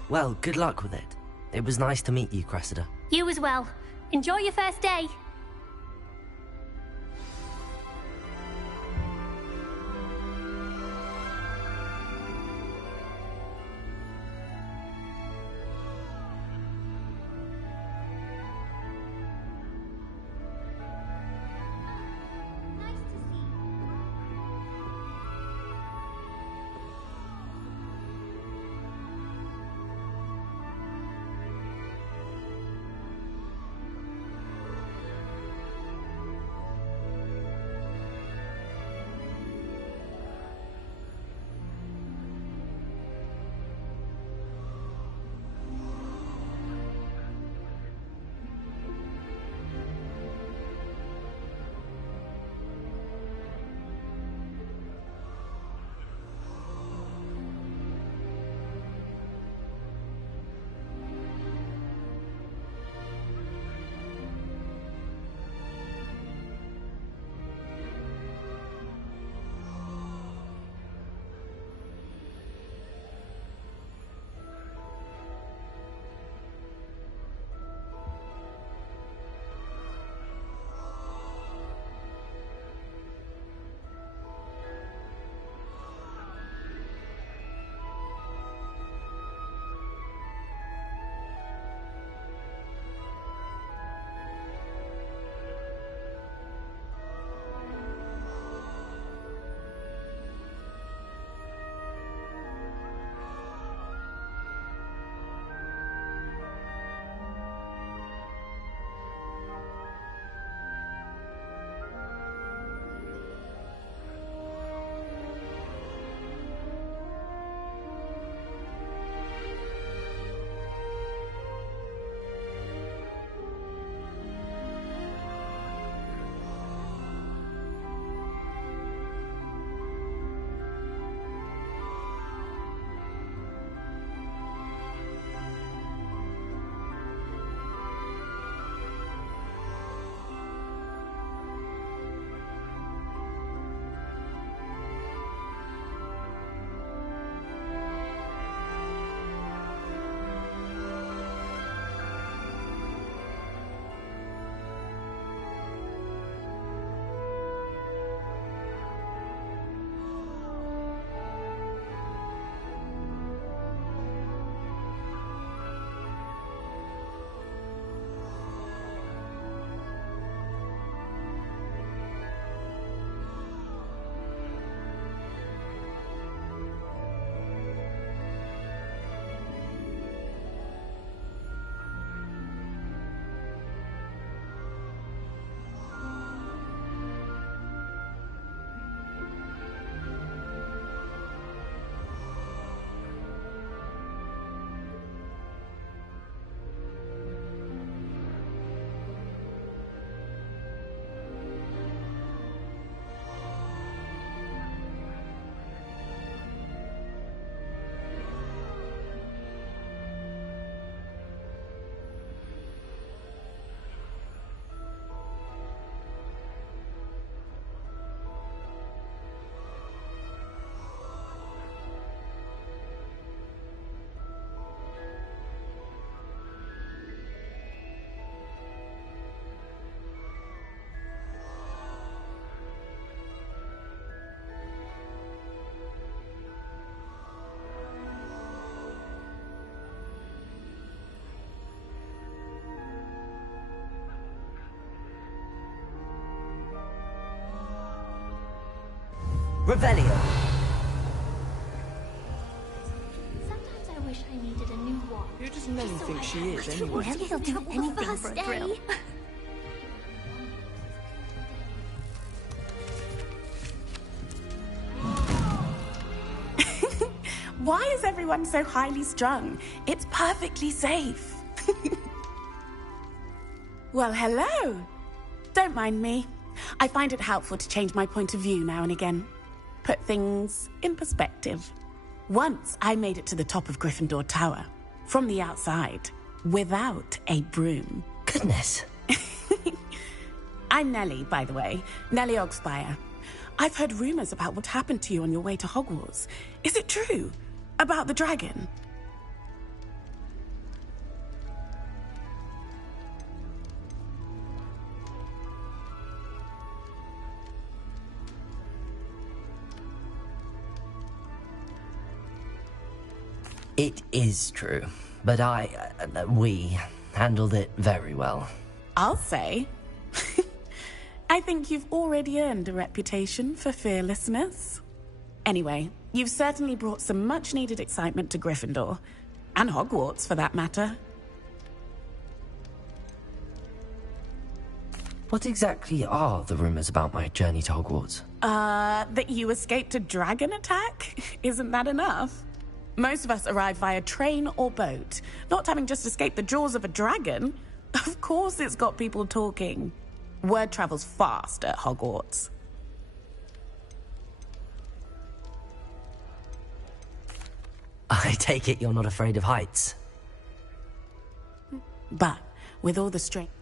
Well, good luck with it. It was nice to meet you, Cressida. You as well. Enjoy your first day. Revelio. Sometimes I wish I needed a new watch. Who does Nelly think she is, anyway? He'll do anything for a thrill. Why is everyone so highly strung? It's perfectly safe. Well, hello. Don't mind me. I find it helpful to change my point of view now and again. Put things in perspective. Once I made it to the top of Gryffindor Tower, from the outside, without a broom. Goodness. I'm Nellie, by the way. Nellie Ogspire. I've heard rumors about what happened to you on your way to Hogwarts. Is it true? About the dragon? It is true, but we handled it very well. I'll say. I think you've already earned a reputation for fearlessness. Anyway, you've certainly brought some much-needed excitement to Gryffindor. And Hogwarts, for that matter. What exactly are the rumors about my journey to Hogwarts? That you escaped a dragon attack? Isn't that enough? Most of us arrive via train or boat, not having just escaped the jaws of a dragon. Of course it's got people talking. Word travels fast at Hogwarts. I take it you're not afraid of heights. But with all the strength...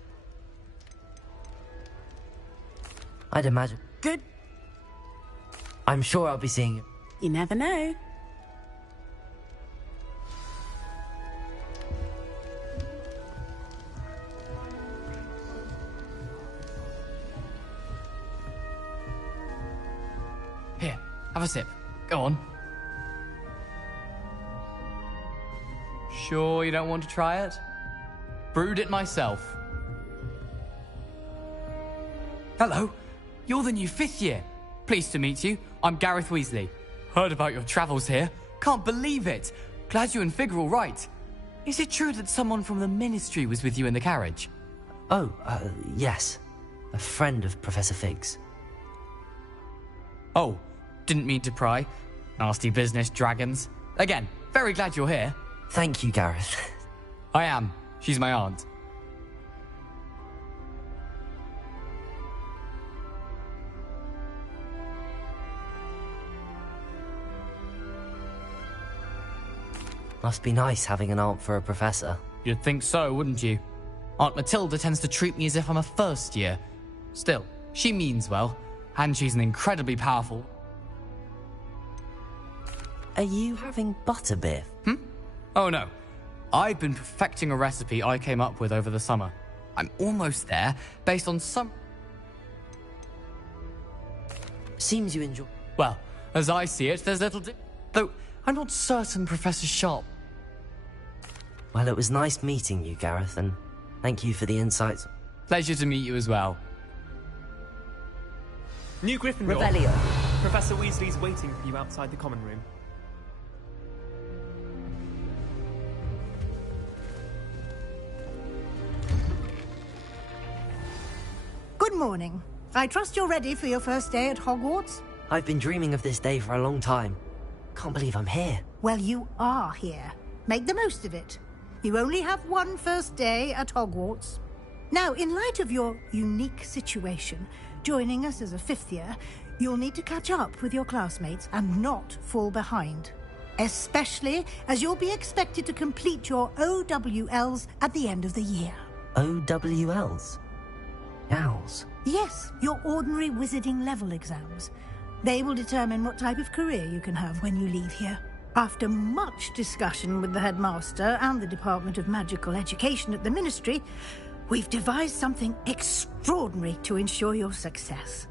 I'd imagine. Good. I'm sure I'll be seeing you. You never know. Here, have a sip. Go on. Sure you don't want to try it? Brewed it myself. Hello, you're the new 5th year. Pleased to meet you. I'm Gareth Weasley. Heard about your travels here. Can't believe it. Glad you and Fig are all right. Is it true that someone from the Ministry was with you in the carriage? Oh, yes. A friend of Professor Fig's. Oh, didn't mean to pry. Nasty business, dragons. Again, very glad you're here. Thank you, Gareth. I am. She's my aunt. Must be nice having an aunt for a professor. You'd think so, wouldn't you? Aunt Matilda tends to treat me as if I'm a first year. Still, she means well, and she's an incredibly powerful... Are you having butterbeer? Oh no. I've been perfecting a recipe I came up with over the summer. I'm almost there, based on some... Seems you enjoy... Well, as I see it, there's little... Though, I'm not certain Professor Sharp... Well, it was nice meeting you, Gareth, and thank you for the insights. Pleasure to meet you as well. New Gryffindor. Revelio. Professor Weasley's waiting for you outside the common room. Good morning. I trust you're ready for your first day at Hogwarts? I've been dreaming of this day for a long time. Can't believe I'm here. Well, you are here. Make the most of it. You only have one first day at Hogwarts. Now, in light of your unique situation, joining us as a 5th year, you'll need to catch up with your classmates and not fall behind. Especially as you'll be expected to complete your OWLs at the end of the year. OWLs? Owls? Yes, your ordinary wizarding level exams. They will determine what type of career you can have when you leave here. After much discussion with the headmaster and the Department of Magical Education at the Ministry, we've devised something extraordinary to ensure your success.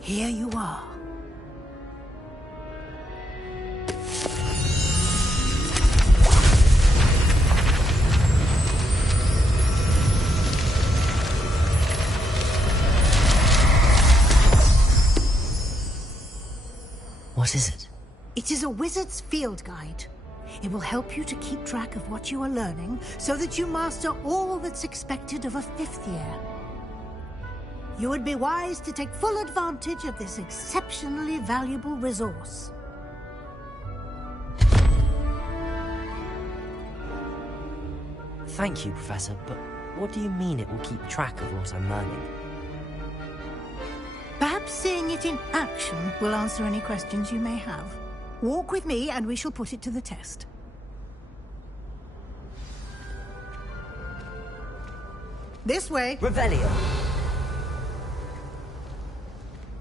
Here you are. What is it? It is a wizard's field guide. It will help you to keep track of what you are learning so that you master all that's expected of a 5th year. You would be wise to take full advantage of this exceptionally valuable resource. Thank you, Professor, but what do you mean it will keep track of what I'm learning? Perhaps seeing it in action will answer any questions you may have. Walk with me and we shall put it to the test. This way. Revelio.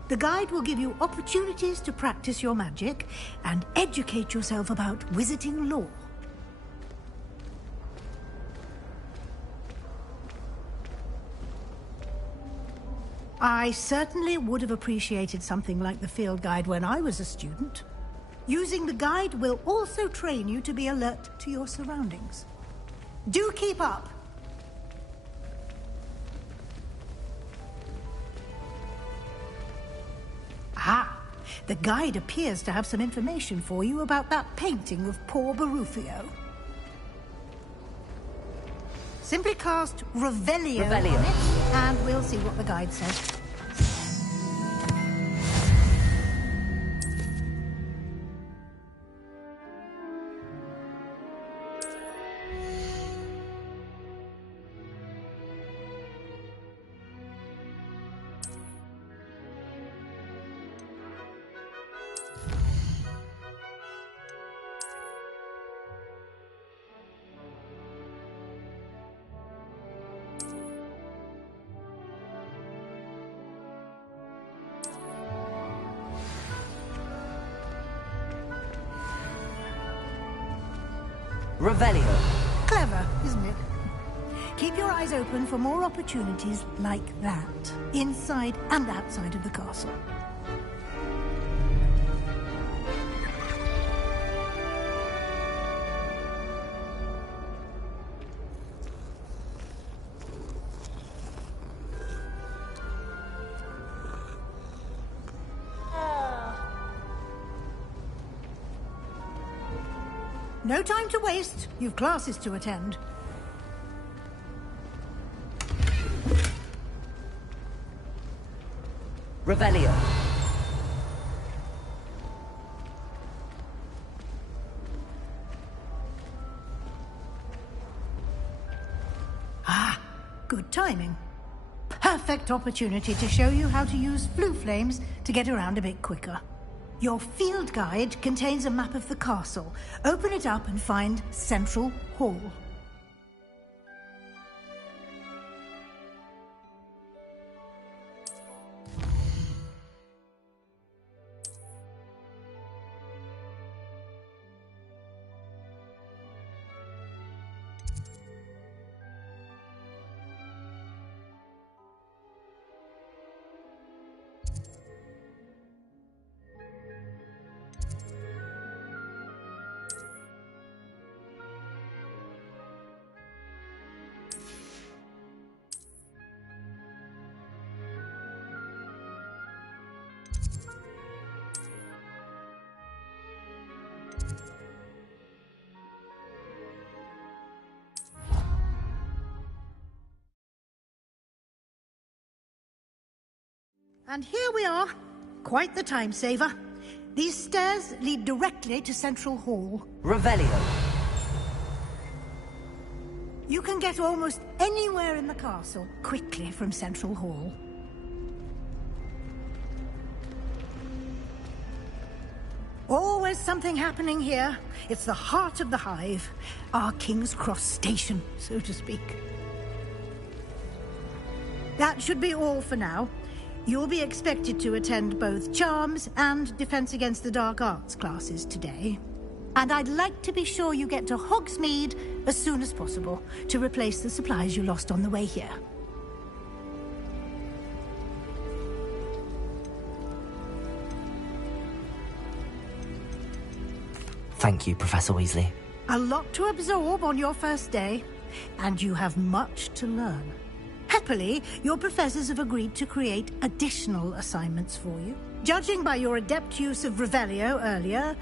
The guide will give you opportunities to practice your magic and educate yourself about wizarding lore. I certainly would have appreciated something like the field guide when I was a student. Using the guide will also train you to be alert to your surroundings. Do keep up! Ah, the guide appears to have some information for you about that painting of poor Barufio. Simply cast Revelio on it, and we'll see what the guide says. Revelio. Clever, isn't it? Keep your eyes open for more opportunities like that, inside and outside of the castle. No time to waste. You've classes to attend. Revelio. Ah, good timing. Perfect opportunity to show you how to use flue flames to get around a bit quicker. Your field guide contains a map of the castle. Open it up and find Central Hall. And here we are. Quite the time saver. These stairs lead directly to Central Hall. Revelio. You can get almost anywhere in the castle quickly from Central Hall. Always something happening here. It's the heart of the hive. Our King's Cross station, so to speak. That should be all for now. You'll be expected to attend both Charms and Defense Against the Dark Arts classes today. And I'd like to be sure you get to Hogsmeade as soon as possible to replace the supplies you lost on the way here. Thank you, Professor Weasley. A lot to absorb on your first day, and you have much to learn. At Happily, your professors have agreed to create additional assignments for you. Judging by your adept use of Revelio earlier,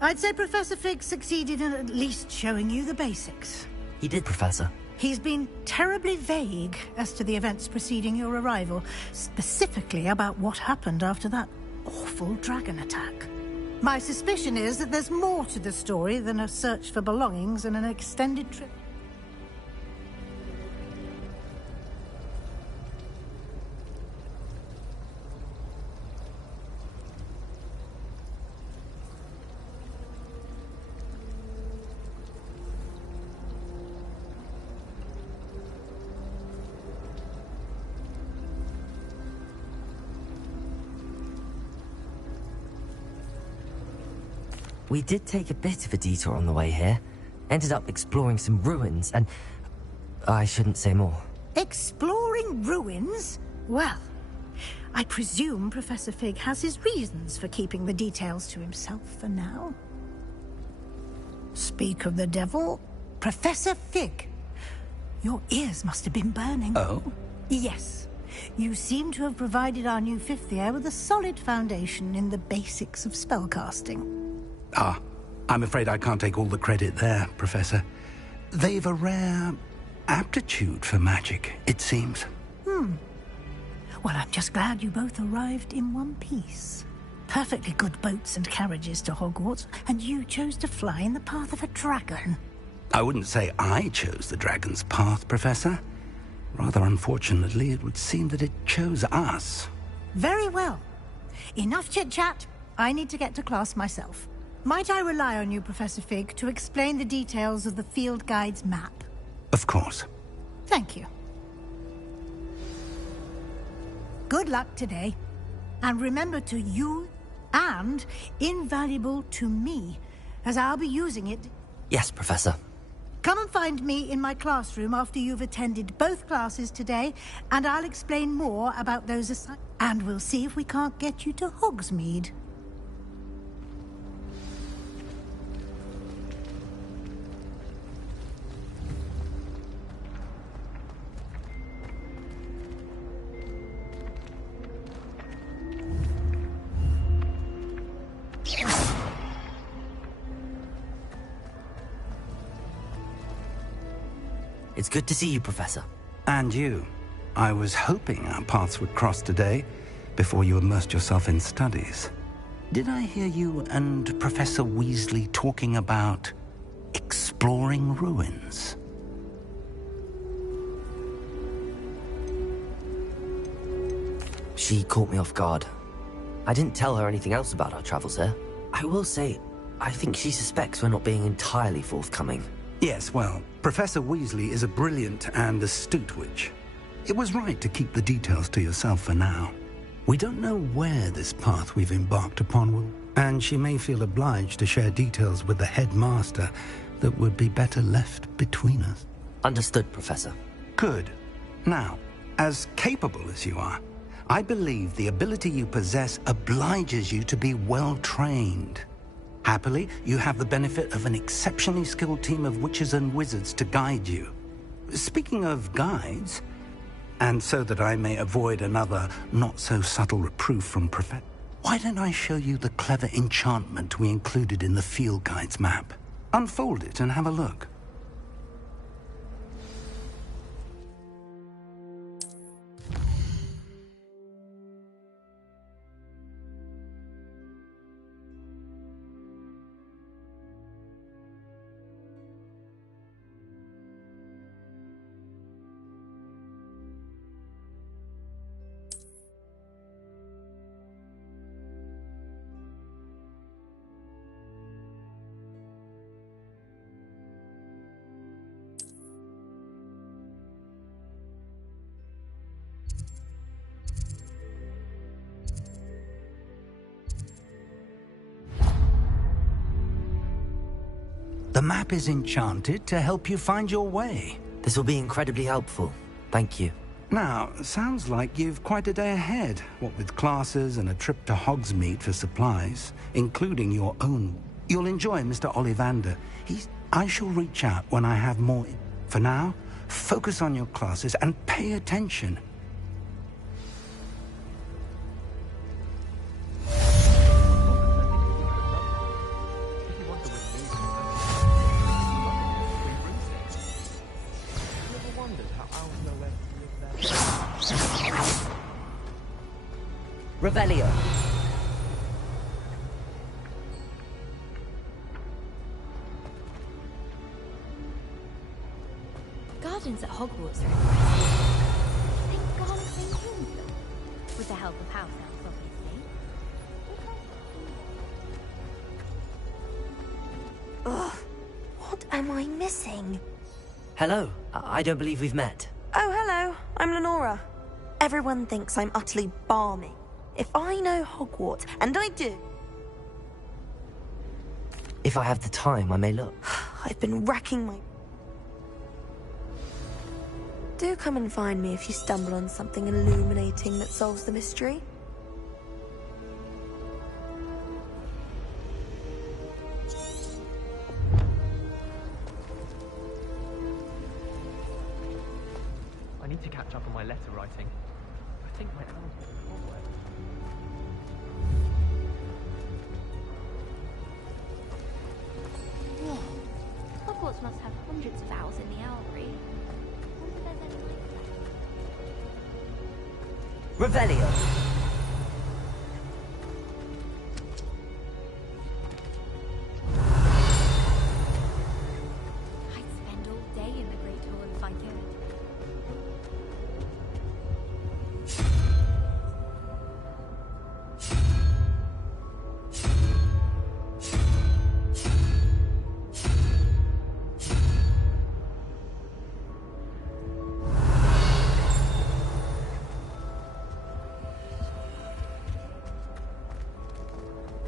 I'd say Professor Fig succeeded in at least showing you the basics. He did, Professor. He's been terribly vague as to the events preceding your arrival, specifically about what happened after that awful dragon attack. My suspicion is that there's more to the story than a search for belongings and an extended trip. We did take a bit of a detour on the way here. Ended up exploring some ruins and... I shouldn't say more. Exploring ruins? Well, I presume Professor Fig has his reasons for keeping the details to himself for now. Speak of the devil, Professor Fig. Your ears must have been burning. Oh? Yes. You seem to have provided our new fifth year with a solid foundation in the basics of spellcasting. Ah, I'm afraid I can't take all the credit there, Professor. They've a rare aptitude for magic, it seems. Well, I'm just glad you both arrived in one piece. Perfectly good boats and carriages to Hogwarts, and you chose to fly in the path of a dragon. I wouldn't say I chose the dragon's path, Professor. Rather unfortunately, it would seem that it chose us. Very well. Enough chit-chat. I need to get to class myself. Might I rely on you, Professor Fig, to explain the details of the field guide's map? Of course. Thank you. Good luck today. And remember to use and invaluable to me, as I'll be using it. Yes, Professor. Come and find me in my classroom after you've attended both classes today, and I'll explain more about those assignments. And we'll see if we can't get you to Hogsmeade. It's good to see you, Professor. And you. I was hoping our paths would cross today, before you immersed yourself in studies. Did I hear you and Professor Weasley talking about exploring ruins? She caught me off guard. I didn't tell her anything else about our travels here. I will say, I think she suspects we're not being entirely forthcoming. Yes, well, Professor Weasley is a brilliant and astute witch. It was right to keep the details to yourself for now. We don't know where this path we've embarked upon will, and she may feel obliged to share details with the headmaster that would be better left between us. Understood, Professor. Good. Now, as capable as you are, I believe the ability you possess obliges you to be well-trained. Happily, you have the benefit of an exceptionally skilled team of witches and wizards to guide you. Speaking of guides, and so that I may avoid another not-so-subtle reproof from Professor, why don't I show you the clever enchantment we included in the field guide's map? Unfold it and have a look. The map is enchanted to help you find your way. This will be incredibly helpful. Thank you. Now, sounds like you've quite a day ahead, what with classes and a trip to Hogsmeade for supplies, including your own. You'll enjoy Mr. Ollivander. I shall reach out when I have more. For now, Focus on your classes and pay attention. Revelio. Gardens at Hogwarts are impressive. I think Garlic maintains them. With the help of house elves, obviously. Ugh. What am I missing? Hello. I don't believe we've met. Oh, hello. I'm Lenora. Everyone thinks I'm utterly balmy. If I know Hogwarts, and I do... If I have the time, I may look. I've been racking my... Do come and find me if you stumble on something illuminating that solves the mystery. I need to catch up on my letter writing. I think my hours will be Whoa. Hogwarts must have hundreds of owls in the owlry. Wonder if there's any like that. Revelio. I'd spend all day in the Great Hall if I could.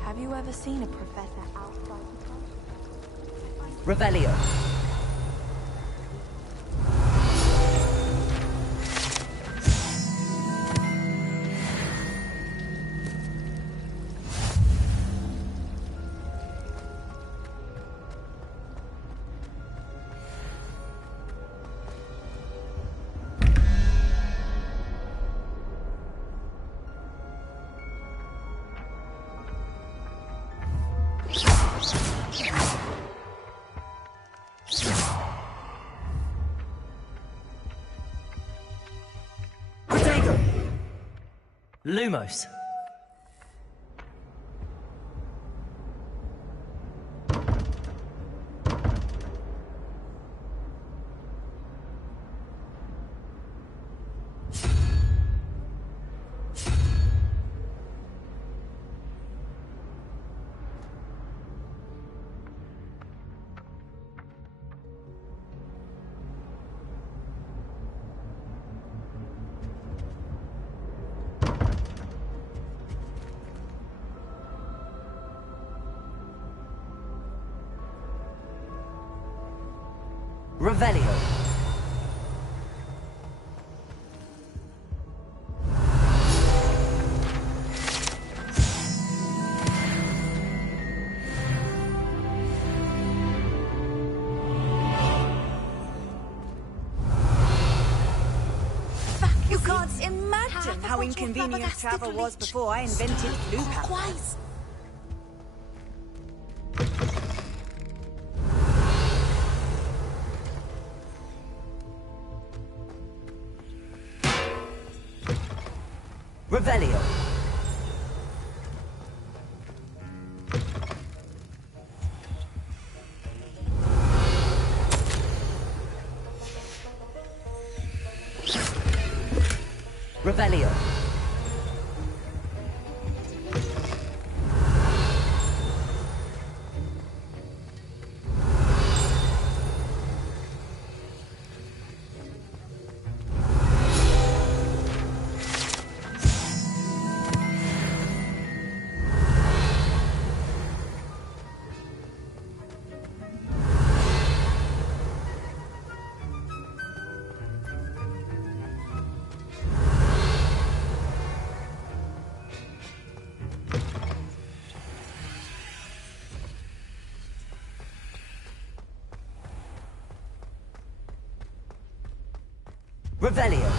Have you ever seen a professor outside the class? Revelio. Lumos. Revelio. You can't imagine how inconvenient travel was before I invented blue powers. Revelio. Revelio. Revelio.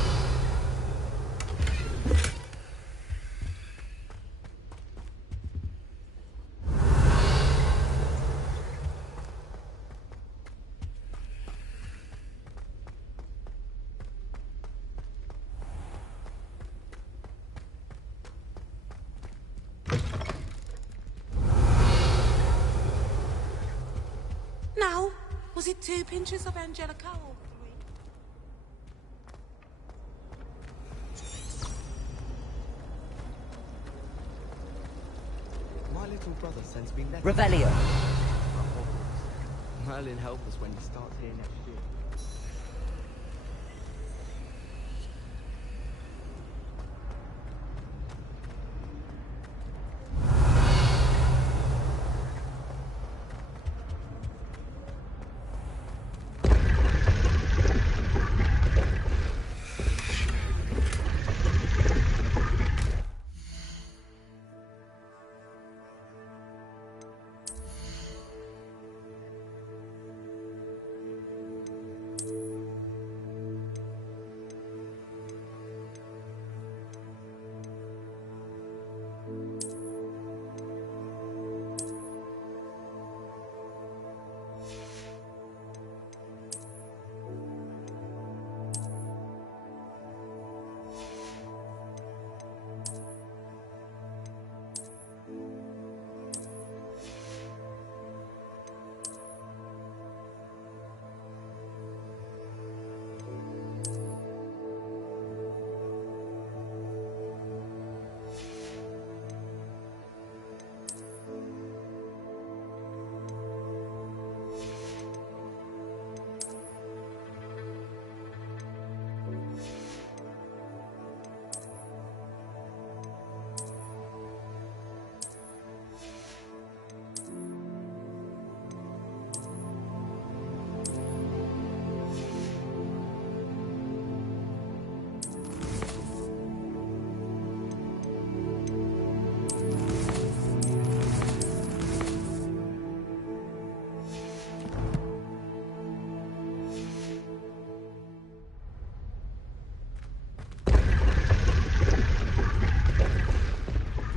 Now, was it 2 pinches of Angelica or 3? My little brother sends me letters. Revelio. Merlin help us when he starts here next year.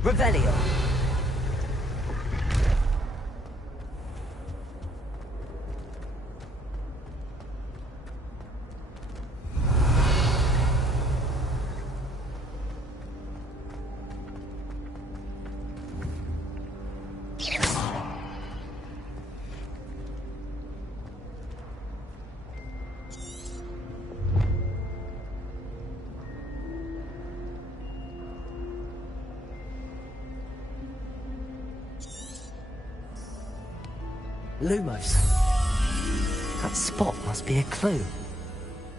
Revelio. Lumos. That spot must be a clue.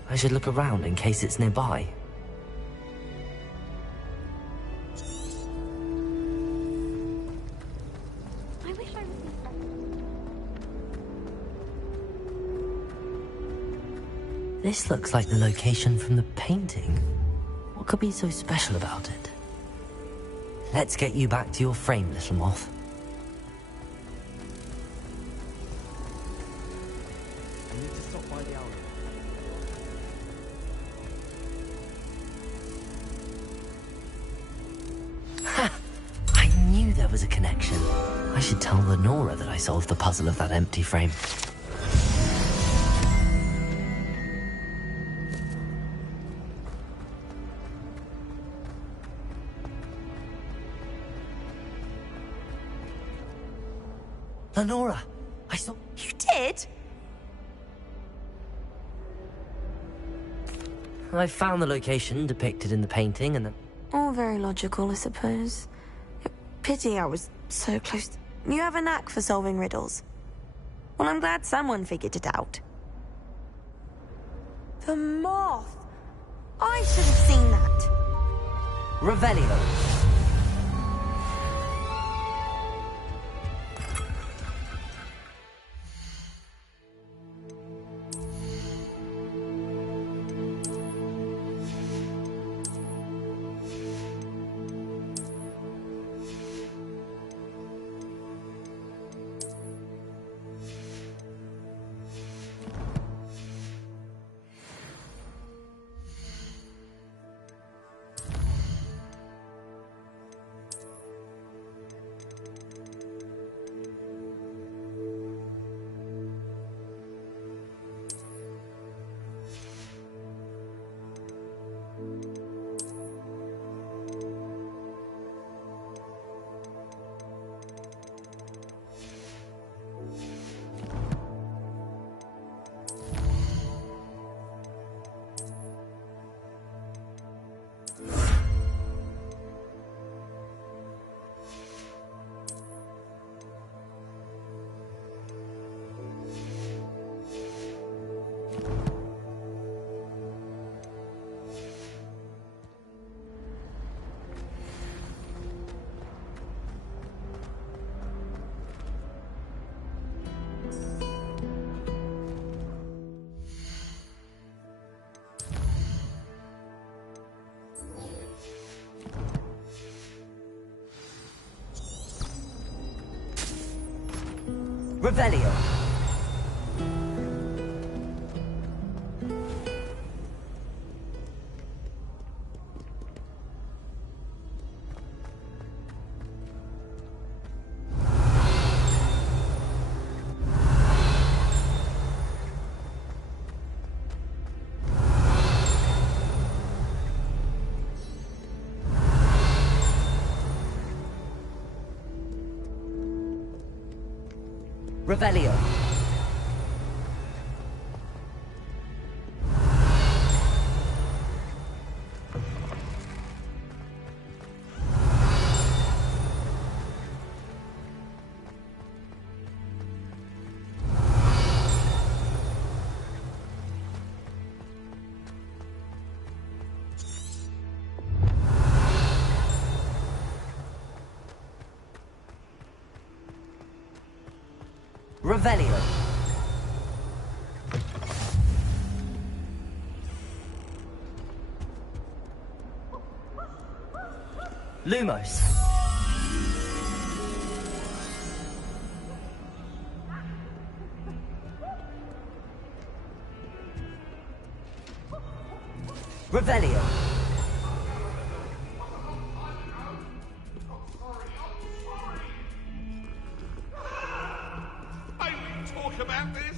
I should look around in case it's nearby. I wish I received that. This looks like the location from the painting. What could be so special about it? Let's get you back to your frame, little moth. I need to stop by the owl. Ha! I knew there was a connection. I should tell Lenora that I solved the puzzle of that empty frame. Lenora, I saw... You did? I found the location depicted in the painting and then... All very logical, I suppose. Pity I was so close. You have a knack for solving riddles. Well, I'm glad someone figured it out. The moth! I should have seen that. Revelio. Revelio. Revelio. Revelio. Lumos. Revelio. Talk about this?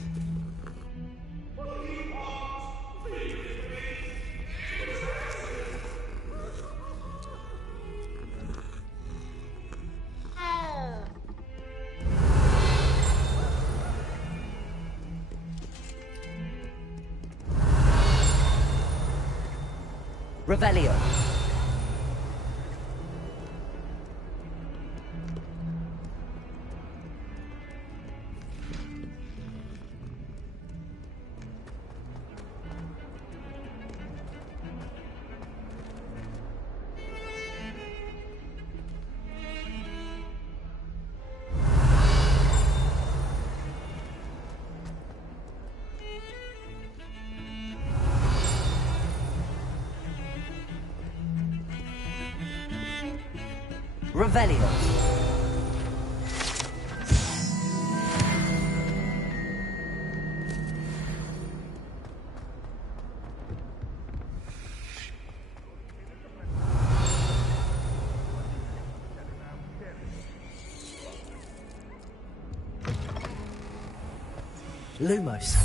Revelio. Revelio. Lumos.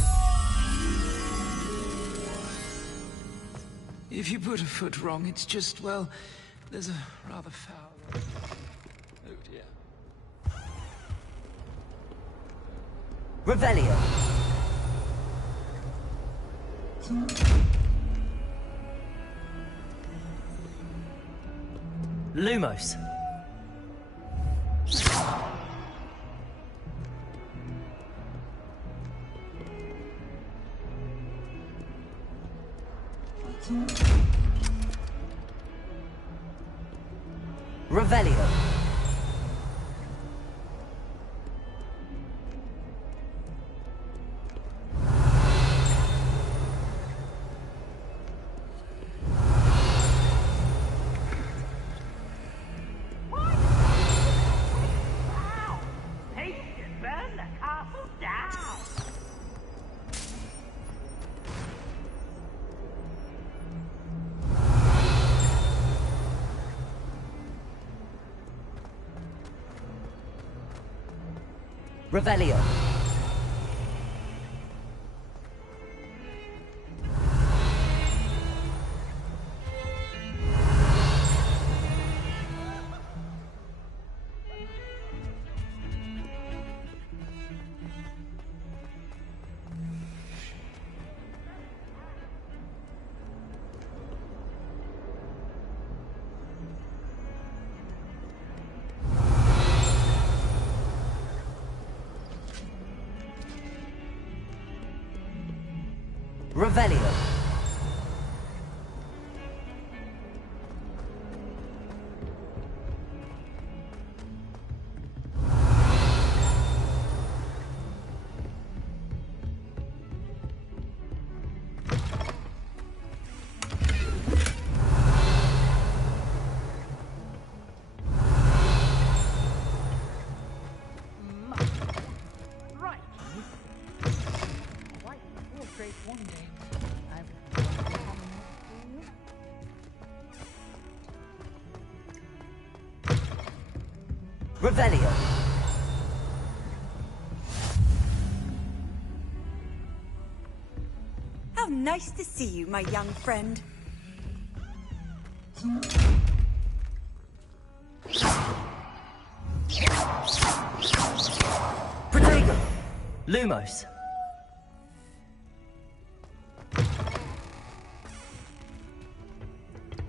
If you put a foot wrong, it's just, well, there's a rather foul... Oh dear. Revelio. Lumos. Revelio. Burn the castle down! Revelio. Revelio. Revelio. How nice to see you, my young friend. Protego. Lumos.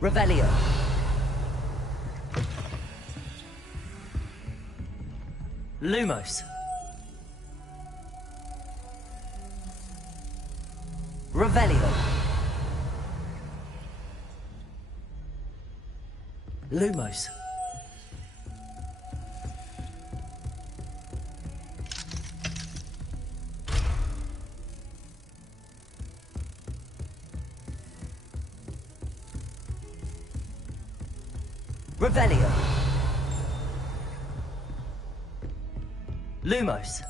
Revelio. Lumos. Revelio. Lumos. Revelio. Lumos.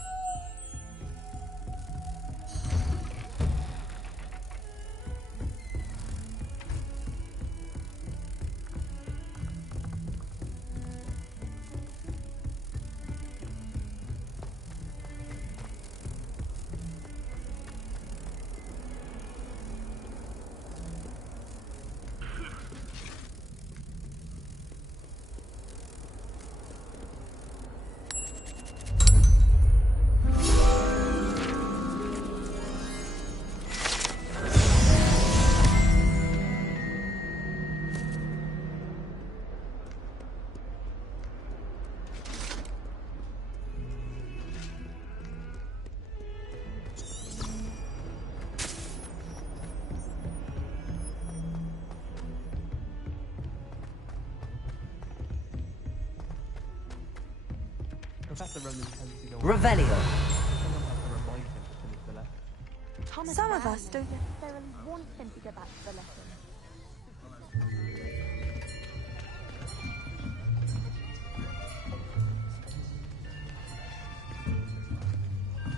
Professor Roman tends to go Revelio. Someone has to remind him to finish the lesson. Some of us don't. necessarily want him to go back to the lesson.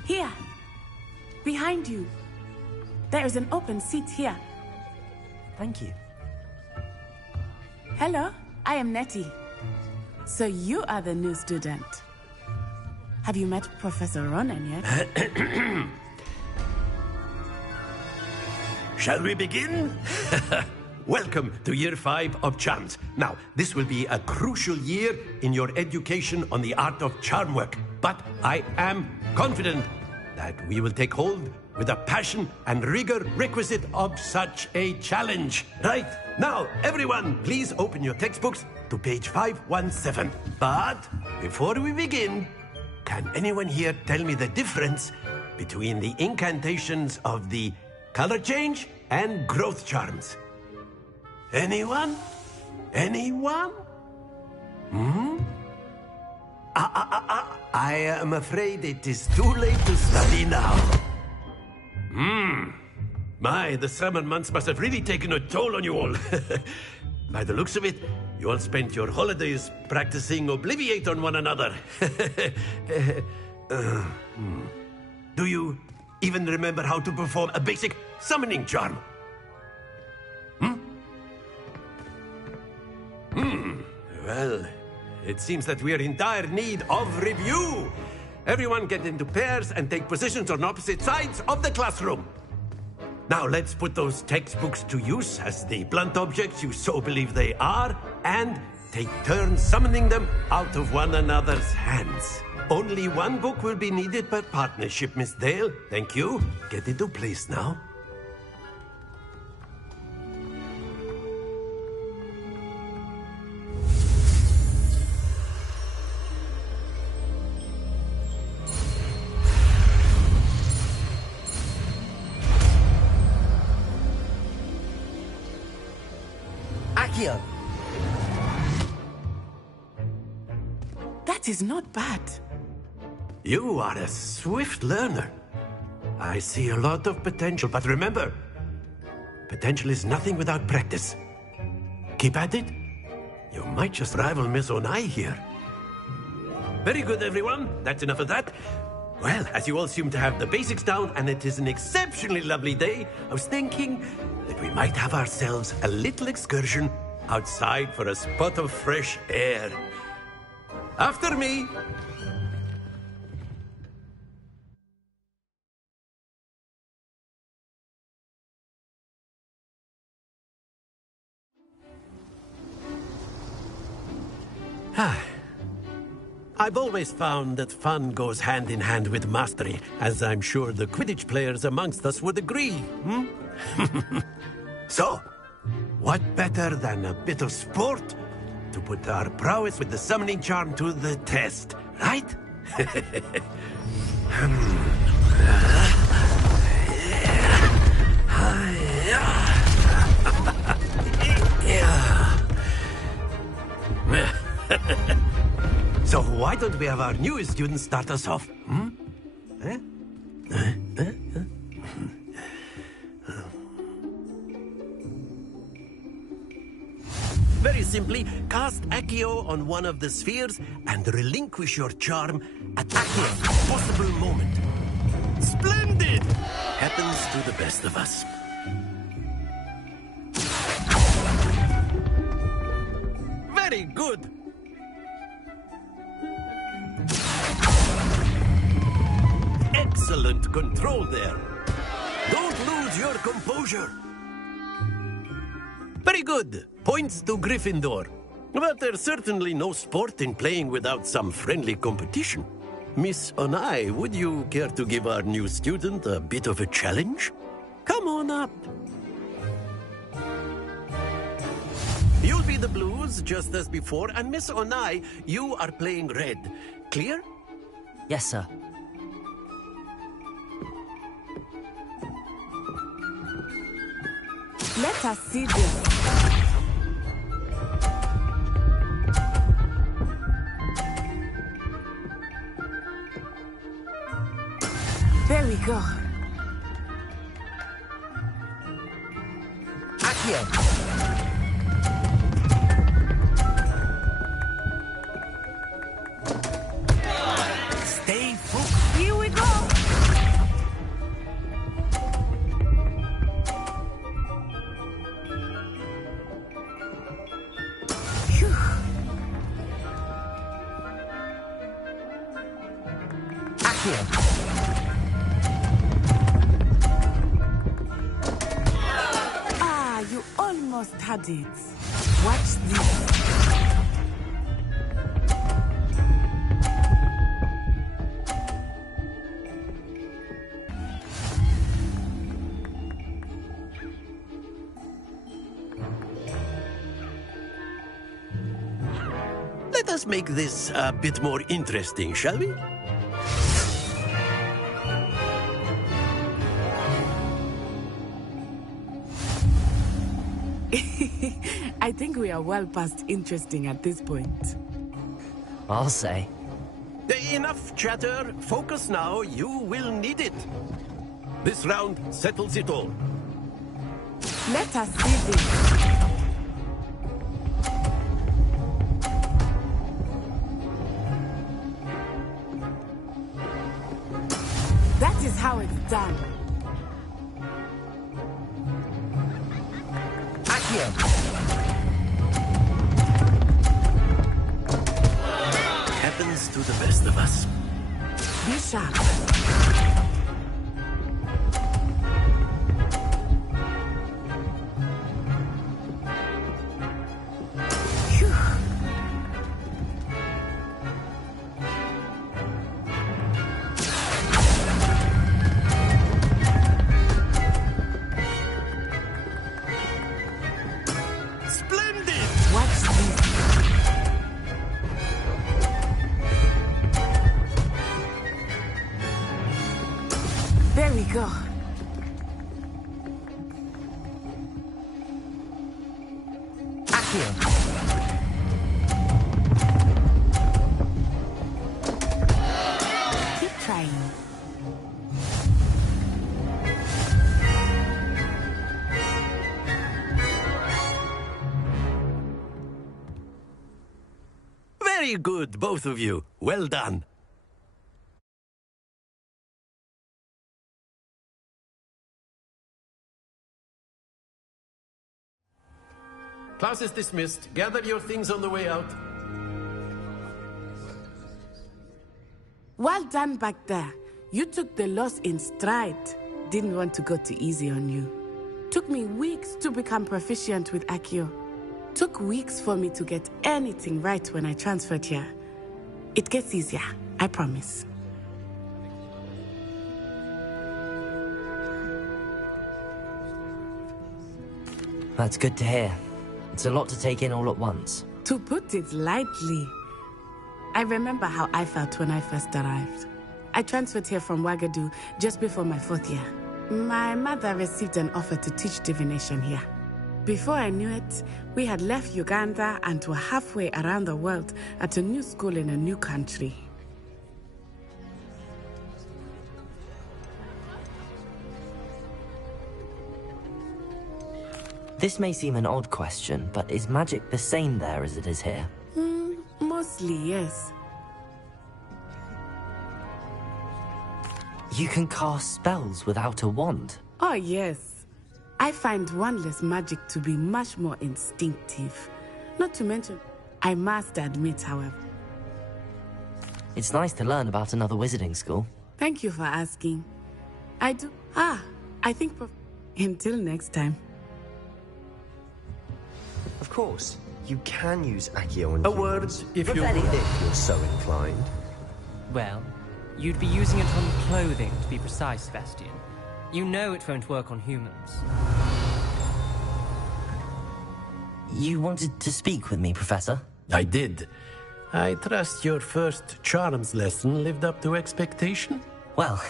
Here. Behind you. There is an open seat here. Thank you. Hello, I am Nettie. So you are the new student. Have you met Professor Ronan yet? Shall we begin? Welcome to Year 5 of Charms. Now, this will be a crucial year in your education on the art of charm work. But I am confident that we will take hold with the passion and rigor requisite of such a challenge. Right, now, everyone, please open your textbooks to page 517. But before we begin, can anyone here tell me the difference between the incantations of the color change and growth charms? Anyone? Anyone? I am afraid it is too late to study now. My, the summer months must have really taken a toll on you all. By the looks of it, you all spent your holidays practicing Obliviate on one another. Do you even remember how to perform a basic summoning charm? Well, it seems that we are in dire need of review. Everyone get into pairs and take positions on opposite sides of the classroom. Now let's put those textbooks to use as the blunt objects you so believe they are, and take turns summoning them out of one another's hands. Only one book will be needed per partnership, Miss Dale. Thank you. Get into place now. Accio. That is not bad. You are a swift learner. I see a lot of potential, but remember, potential is nothing without practice. Keep at it. You might just rival Miss Onai here. Very good, everyone. That's enough of that. Well, as you all seem to have the basics down, and it is an exceptionally lovely day, I was thinking that we might have ourselves a little excursion outside for a spot of fresh air. After me. I've always found that fun goes hand in hand with mastery, as I'm sure the Quidditch players amongst us would agree, hmm? So, what better than a bit of sport to put our prowess with the summoning charm to the test, right? So why don't we have our newest student start us off? Hmm? Very simply, cast Accio on one of the spheres and relinquish your charm at Accio's possible moment. Splendid! Happens to the best of us. Very good! Excellent control there. Don't lose your composure. Very good. Points to Gryffindor. But there's certainly no sport in playing without some friendly competition. Miss Onai, would you care to give our new student a bit of a challenge? Come on up. You'll be the blues, just as before, and Miss Onai, you are playing red. Clear? Yes, sir. Let us see this. There we go. Accio. Stay focused. Here we go. Ah, you almost had it. Watch this. Let us make this a bit more interesting, shall we? I think we are well past interesting at this point. I'll say. Enough chatter. Focus now. You will need it. This round settles it all. Let us see this. That is how it's done. Accio. Happens to the best of us. Be sharp. Splendid! Watch this. There we go. Accio. Keep trying. Very good, both of you. Well done. Class is dismissed. Gather your things on the way out. Well done back there. You took the loss in stride. Didn't want to go too easy on you. Took me weeks to become proficient with Accio. Took weeks for me to get anything right when I transferred here. It gets easier, I promise. That's good to hear. It's a lot to take in all at once. To put it lightly, I remember how I felt when I first arrived. I transferred here from Wagadu just before my 4th year. My mother received an offer to teach divination here. Before I knew it, we had left Uganda and were halfway around the world at a new school in a new country. This may seem an odd question, but is magic the same there as it is here? Mostly, yes. You can cast spells without a wand? Oh, yes. I find wandless magic to be much more instinctive. Not to mention, I must admit, however. It's nice to learn about another wizarding school. Thank you for asking. I do. I think. Until next time. Of course, you can use Accio on A word, if you're so inclined. Well, you'd be using it on clothing, to be precise, Sebastian. You know it won't work on humans. You wanted to speak with me, Professor? I did. I trust your first charms lesson lived up to expectation? Well,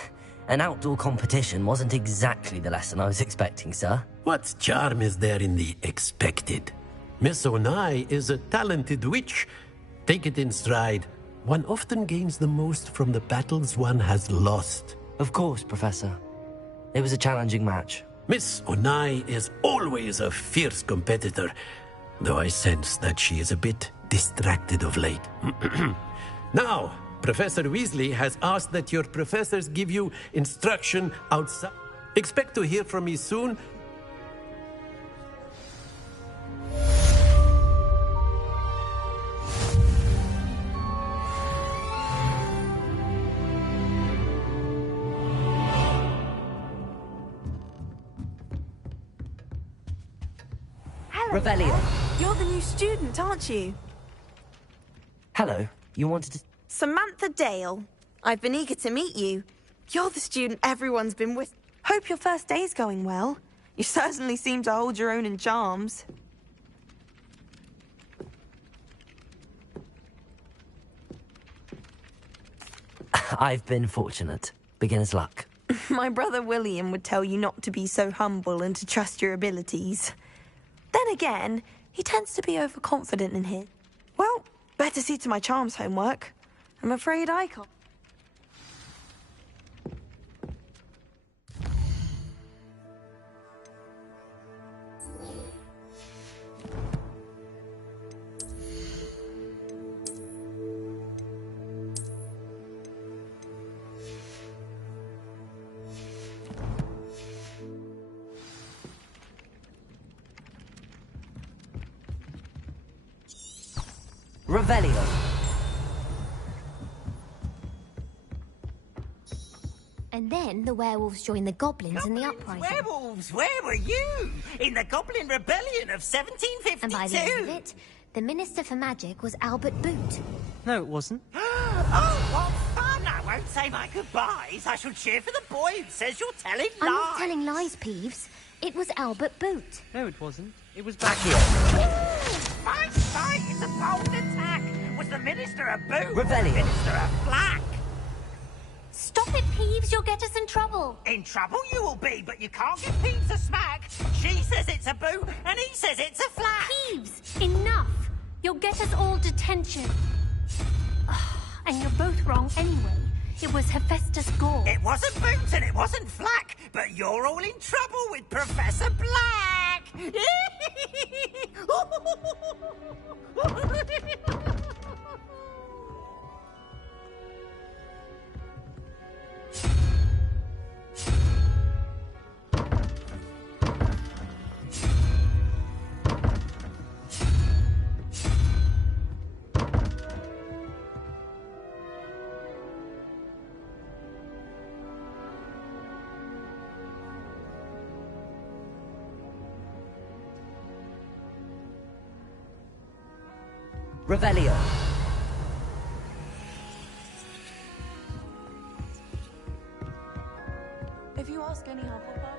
an outdoor competition wasn't exactly the lesson I was expecting, sir. What charm is there in the expected? Miss Onai is a talented witch. Take it in stride. One often gains the most from the battles one has lost. Of course, Professor. It was a challenging match. Miss Onai is always a fierce competitor, though I sense that she is a bit distracted of late. Now, Professor Weasley has asked that your professors give you instruction outside. Expect to hear from me soon. Revelio. You're the new student, aren't you? Hello. You wanted to... Samantha Dale. I've been eager to meet you. You're the student everyone's been with. Hope your first day's going well. You certainly seem to hold your own in charms. I've been fortunate. Beginner's luck. My brother William would tell you not to be so humble and to trust your abilities. Then again, he tends to be overconfident in his. Well, better see to my charms homework. I'm afraid I can't. Revelio. And then the werewolves joined the goblins in the uprising. Werewolves, where were you? In the Goblin Rebellion of 1752. And by the end of it, the Minister for Magic was Albert Boot. No, it wasn't. Oh, what fun! I won't say my goodbyes. I shall cheer for the boy who says you're telling lies. I'm not telling lies, Peeves. It was Albert Boot. No, it wasn't. It was back here. My sight is a bold attack. Was the Minister a boot? Revelio. Minister a black? Stop it, Peeves. You'll get us in trouble. In trouble you will be, but you can't give Peeves a smack. She says it's a boot, and he says it's a flat. Peeves, enough. You'll get us all detention. And you're both wrong anyway. It was Hephaestus Gore. It wasn't boot and it wasn't flack, but you're all in trouble with Professor Black. Revelio. If you ask any Hufflepuff,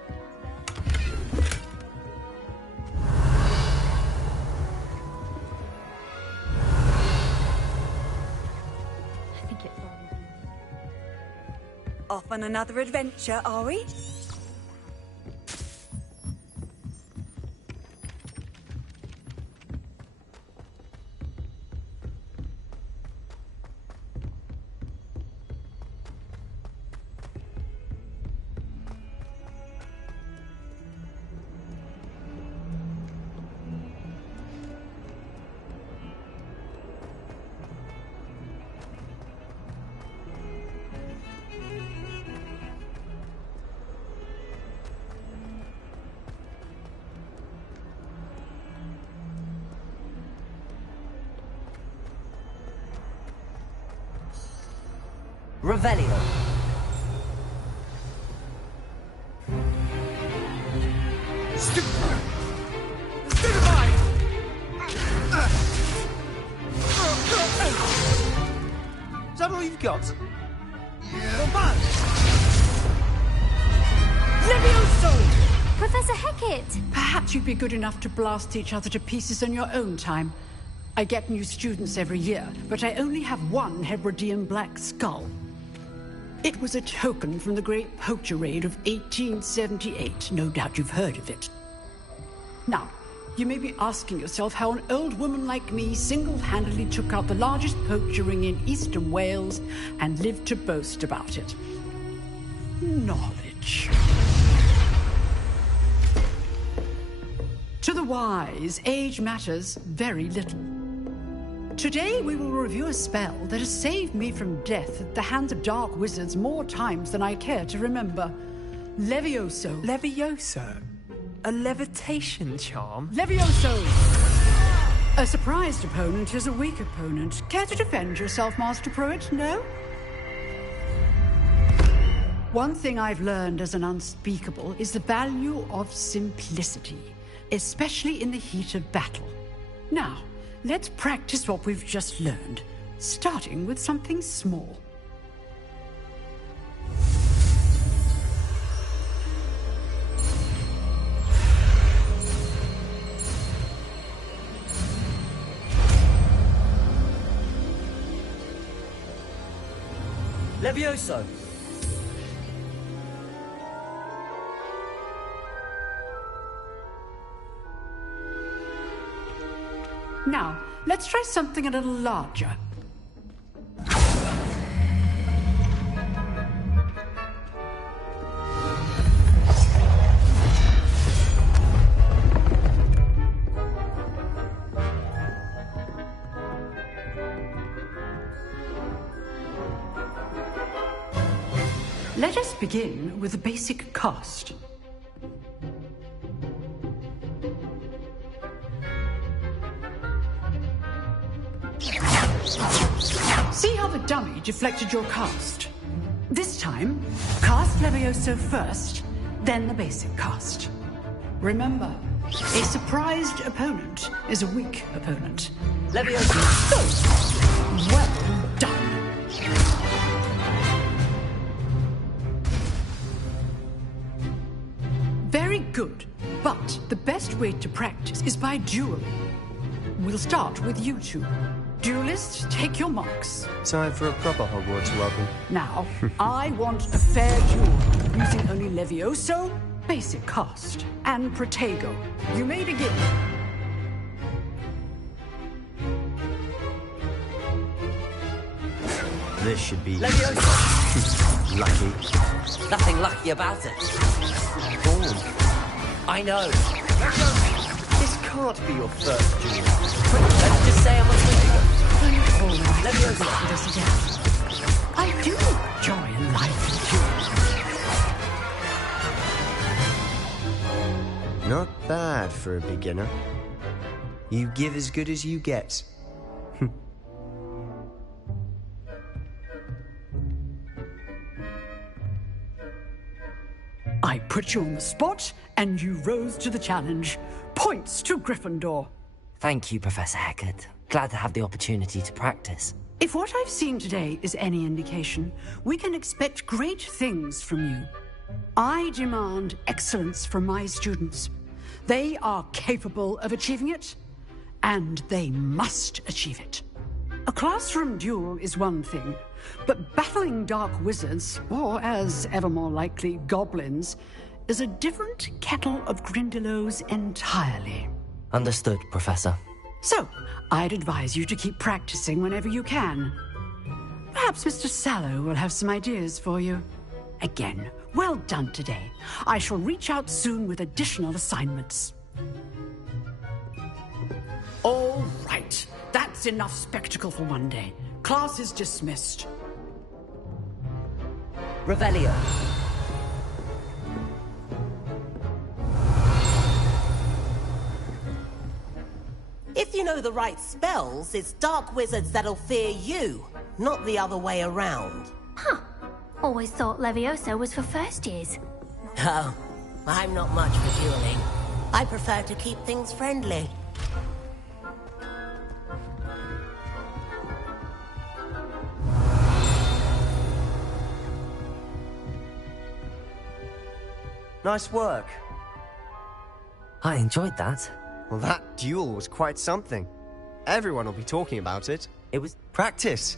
I think it's all of you. Off on another adventure, are we? Revelio. Is that all you've got? Levioso! Professor Hecat! Perhaps you'd be good enough to blast each other to pieces in your own time. I get new students every year, but I only have one Hebridean black skull. It was a token from the Great Poacher Raid of 1878. No doubt you've heard of it. Now, you may be asking yourself how an old woman like me single-handedly took out the largest poacher ring in eastern Wales and lived to boast about it. Knowledge. To the wise, age matters very little. Today we will review a spell that has saved me from death at the hands of dark wizards more times than I care to remember. Levioso. Levioso? A levitation charm? Levioso! A surprised opponent is a weak opponent. Care to defend yourself, Master Pruitt? No? One thing I've learned as an unspeakable is the value of simplicity, especially in the heat of battle. Now, let's practice what we've just learned, starting with something small. Levioso! Now, let's try something a little larger. Let us begin with the basic cast. See how the dummy deflected your cast? This time, cast Levioso first, then the basic cast. Remember, a surprised opponent is a weak opponent. Levioso! Well done! Very good, but the best way to practice is by dueling. We'll start with you two. Duelists, take your marks. Time for a proper Hogwarts welcome. Now, I want a fair duel, using only Levioso, basic cast, and Protego. You may begin. This should be... Levioso! lucky. Nothing lucky about it. Oh. I know. This can't be your first duel. Let's just say I'm a Protego. Levioso with us again. I do enjoy a lively duel. Not bad for a beginner. You give as good as you get. I put you on the spot, and you rose to the challenge. Points to Gryffindor. Thank you, Professor Hecat. Glad to have the opportunity to practice. If what I've seen today is any indication, we can expect great things from you. I demand excellence from my students. They are capable of achieving it, and they must achieve it. A classroom duel is one thing, but battling dark wizards, or as ever more likely, goblins, is a different kettle of Grindylows entirely. Understood, Professor. So, I'd advise you to keep practicing whenever you can. Perhaps Mr. Sallow will have some ideas for you. Again, well done today. I shall reach out soon with additional assignments. All right. That's enough spectacle for one day. Class is dismissed. Revelio. If you know the right spells, it's dark wizards that'll fear you, not the other way around. Huh. Always thought Levioso was for first years. Oh, I'm not much for dueling. I prefer to keep things friendly. Nice work. I enjoyed that. Well, that duel was quite something. Everyone will be talking about it. It was practice.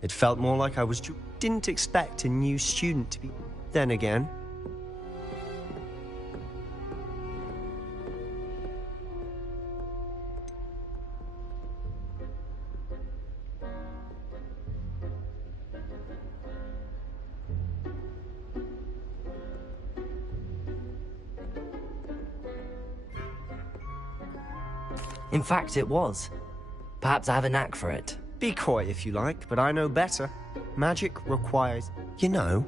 It felt more like I was... Didn't expect a new student to be... Then again... In fact, it was. Perhaps I have a knack for it. Be coy if you like, but I know better. Magic requires... You know...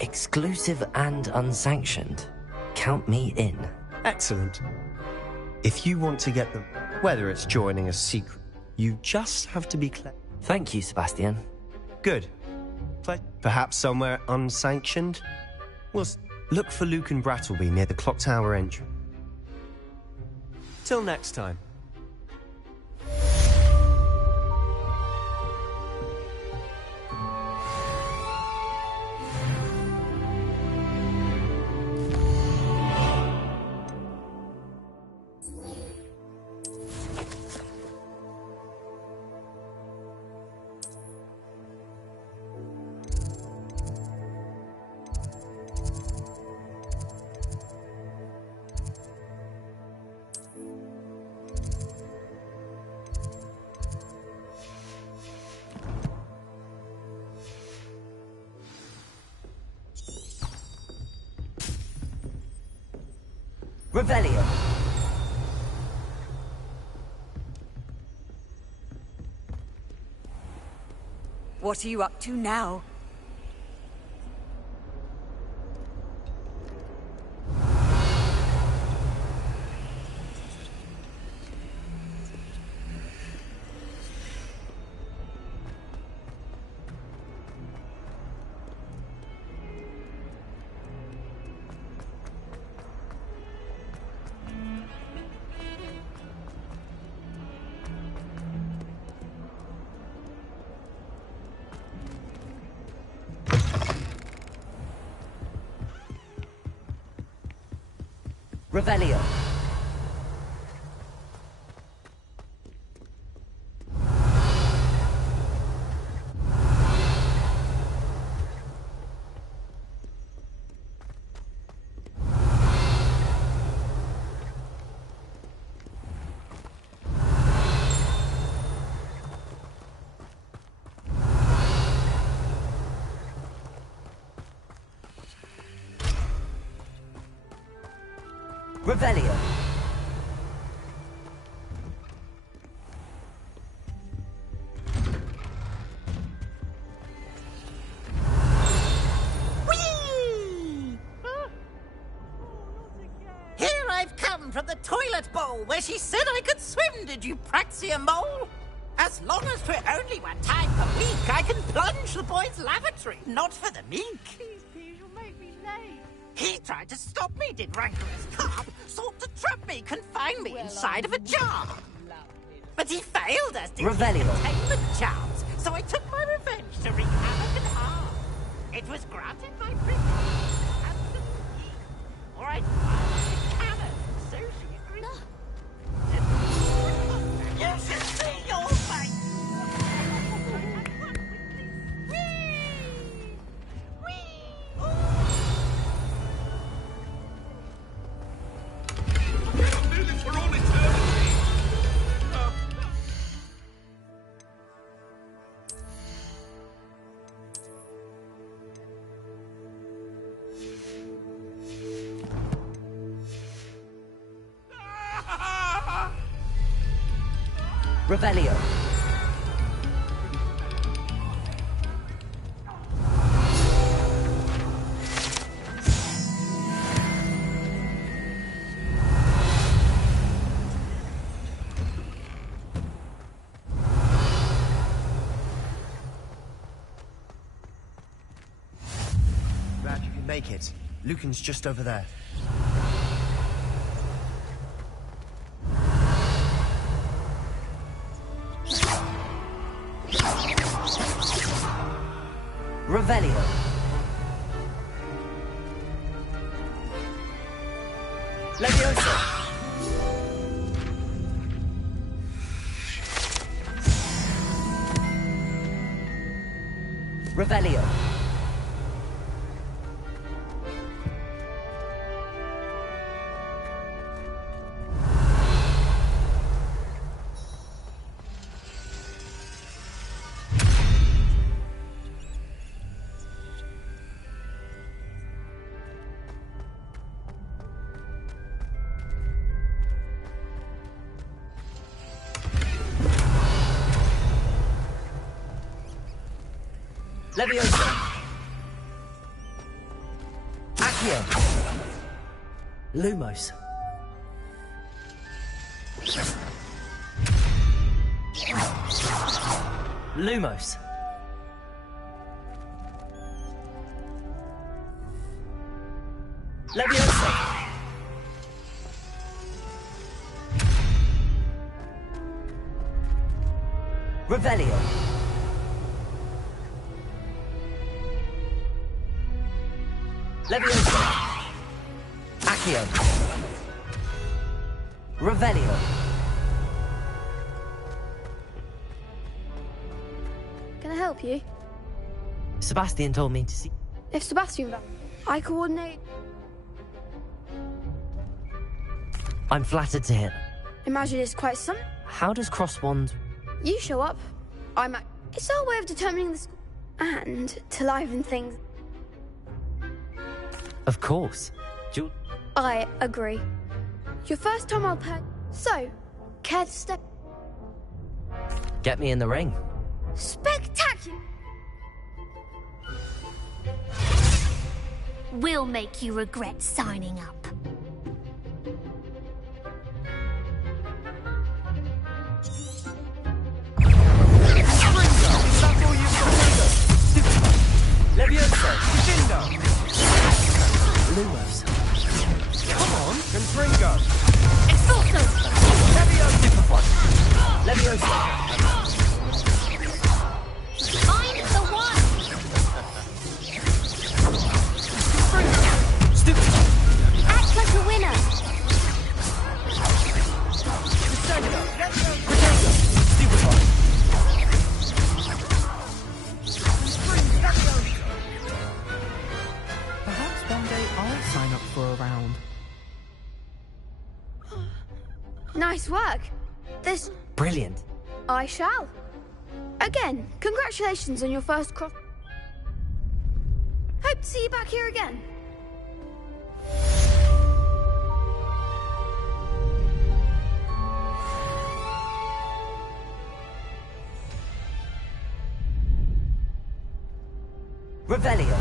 Exclusive and unsanctioned. Count me in. Excellent. If you want to get them, whether it's joining a secret, you just have to be clear. Thank you, Sebastian. Good. Perhaps somewhere unsanctioned? We'll look for Luke and Brattleby near the clock tower entry. Till next time. Revelio. What are you up to now? Revelio. Revelio. Here I've come from the toilet bowl where she said I could swim, did you praxia mole? A As long as for only one time per week, I can plunge the boy's lavatory, not for the meek. Please, you'll make me late. He tried to stop me, did rancorous carp, sought to trap me, confine me inside of a jar. But he failed us, did Revelio. his containment charms, so I took my revenge to wreak havoc and harm. It was granted by privilege, absolutely, or I'd fire the cannon, so she agreed. You should see your face! I'll do this for all eternity. Revelio. Glad you could make it. Lucan's just over there. Revelio. Leviosa. Revelio. Leviosa. Accio. Lumos. Lumos. Leviosa. Revelio. Leviosa. Accio. Revelio. Can I help you? Sebastian told me to see. If Sebastian, I coordinate. I'm flattered to hear. Imagine it's quite some. How does crosswand? You show up. I'm at. It's our way of determining the score. And to liven things. Of course. Jul. I agree. Your first time I'll pay. So, care to step? Get me in the ring. Spectacular! We'll make you regret signing up. Leviosa. Lumos. Come on. Confringo. Expulso. Superfun. Leviosa. Find the one. Stupid. Act like a winner. Superfun. Perhaps one day I'll sign up for a round. Nice work. This. Brilliant. I shall. Again, congratulations on your first cross. Hope to see you back here again. Revelio.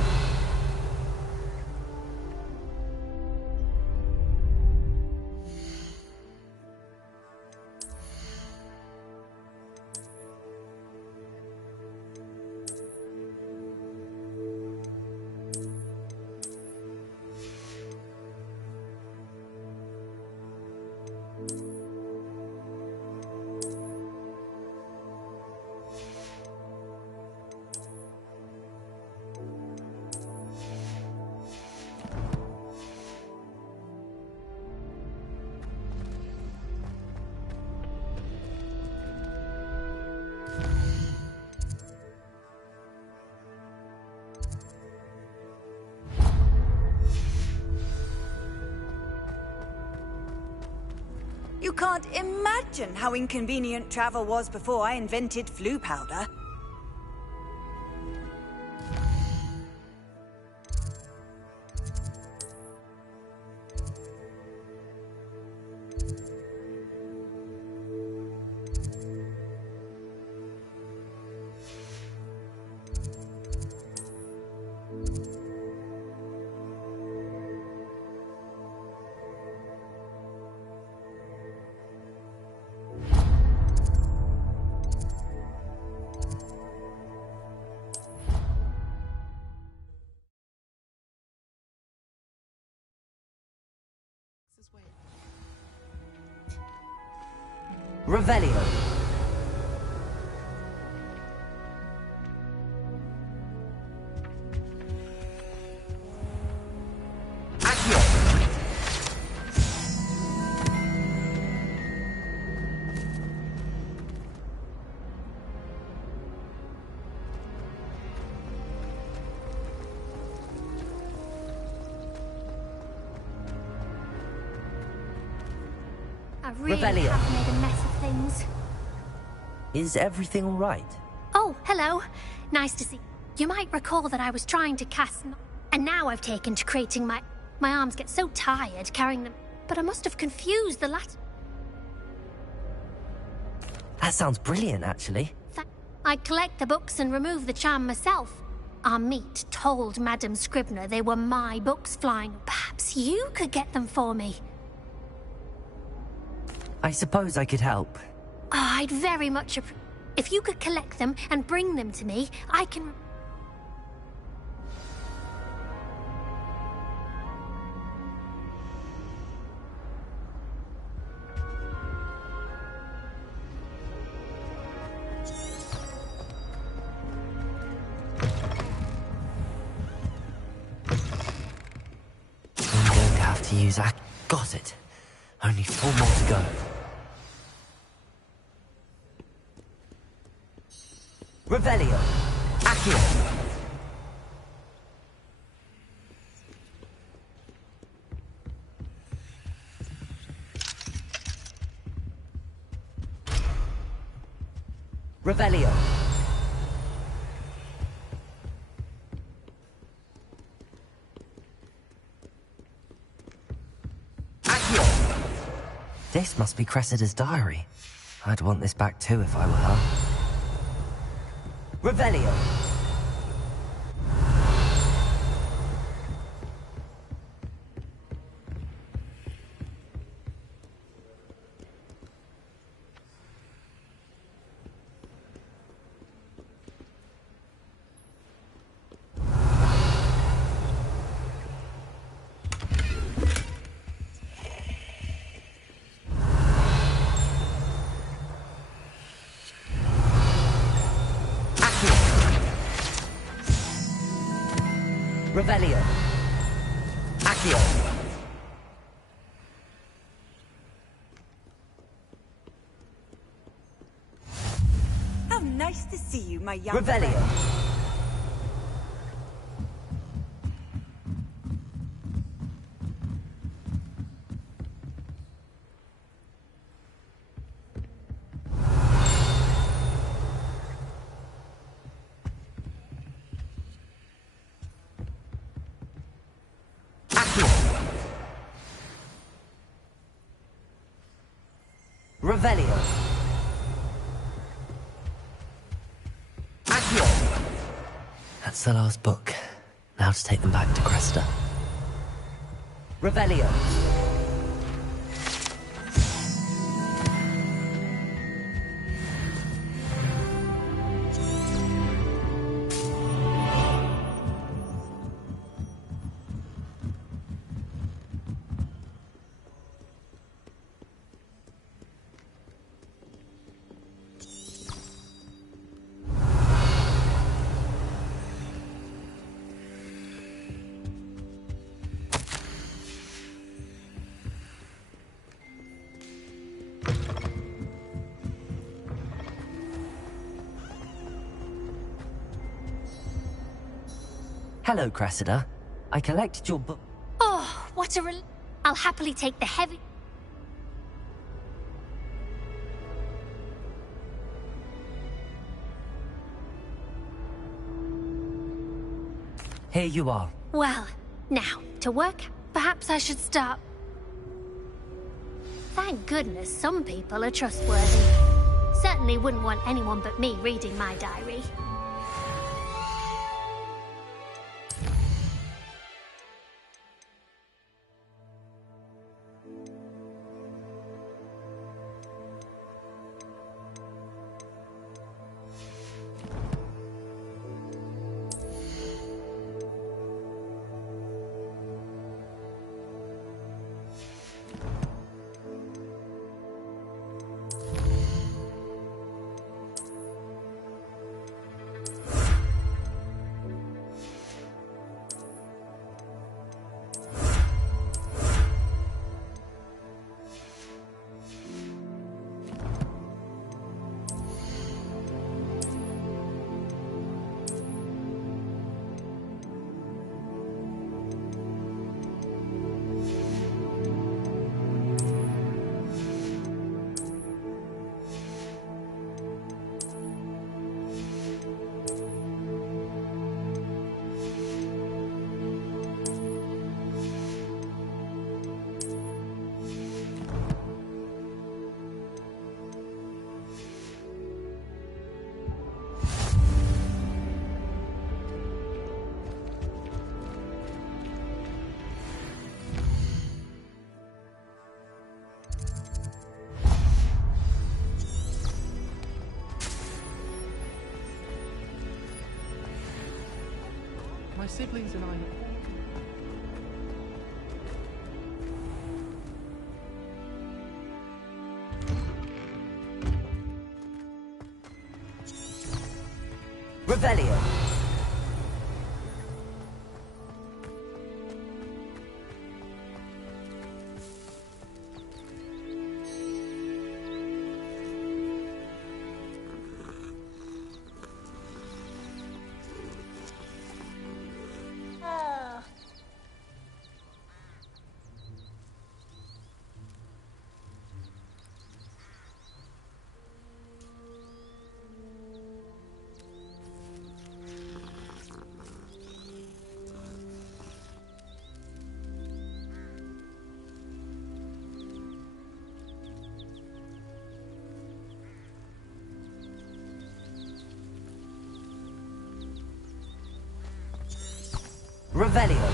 can't imagine how inconvenient travel was before I invented flu powder. Revelio. I really Revelio. have made a mess of things. Is everything all right? Oh, hello. Nice to see. You might recall that I was trying to cast, and now I've taken to creating my arms get so tired carrying them. But I must have confused the latter. That sounds brilliant, actually. I'd collect the books and remove the charm myself. Our meet told Madame Scribner they were my books flying. Perhaps you could get them for me. I suppose I could help. Oh, I'd very much appreciate. If you could collect them and bring them to me, I can. I'm going to have to use that. Got it. Only 4 more to go. Revelio. Accio. Revelio. Accio. This must be Cressida's diary. I'd want this back too if I were her. Revelio. Revelio. Accio. How nice to see you, my young Revelio. friend. Revelio. Accio. That's the last book. Now to take them back to Cressida. Revelio. Hello, Cressida. I collected your book. Oh, what a I'll happily take the heavy. here you are. Well, now, to work, perhaps I should start. Thank goodness some people are trustworthy. Certainly wouldn't want anyone but me reading my diary. My siblings and I... Revelio. Revelio.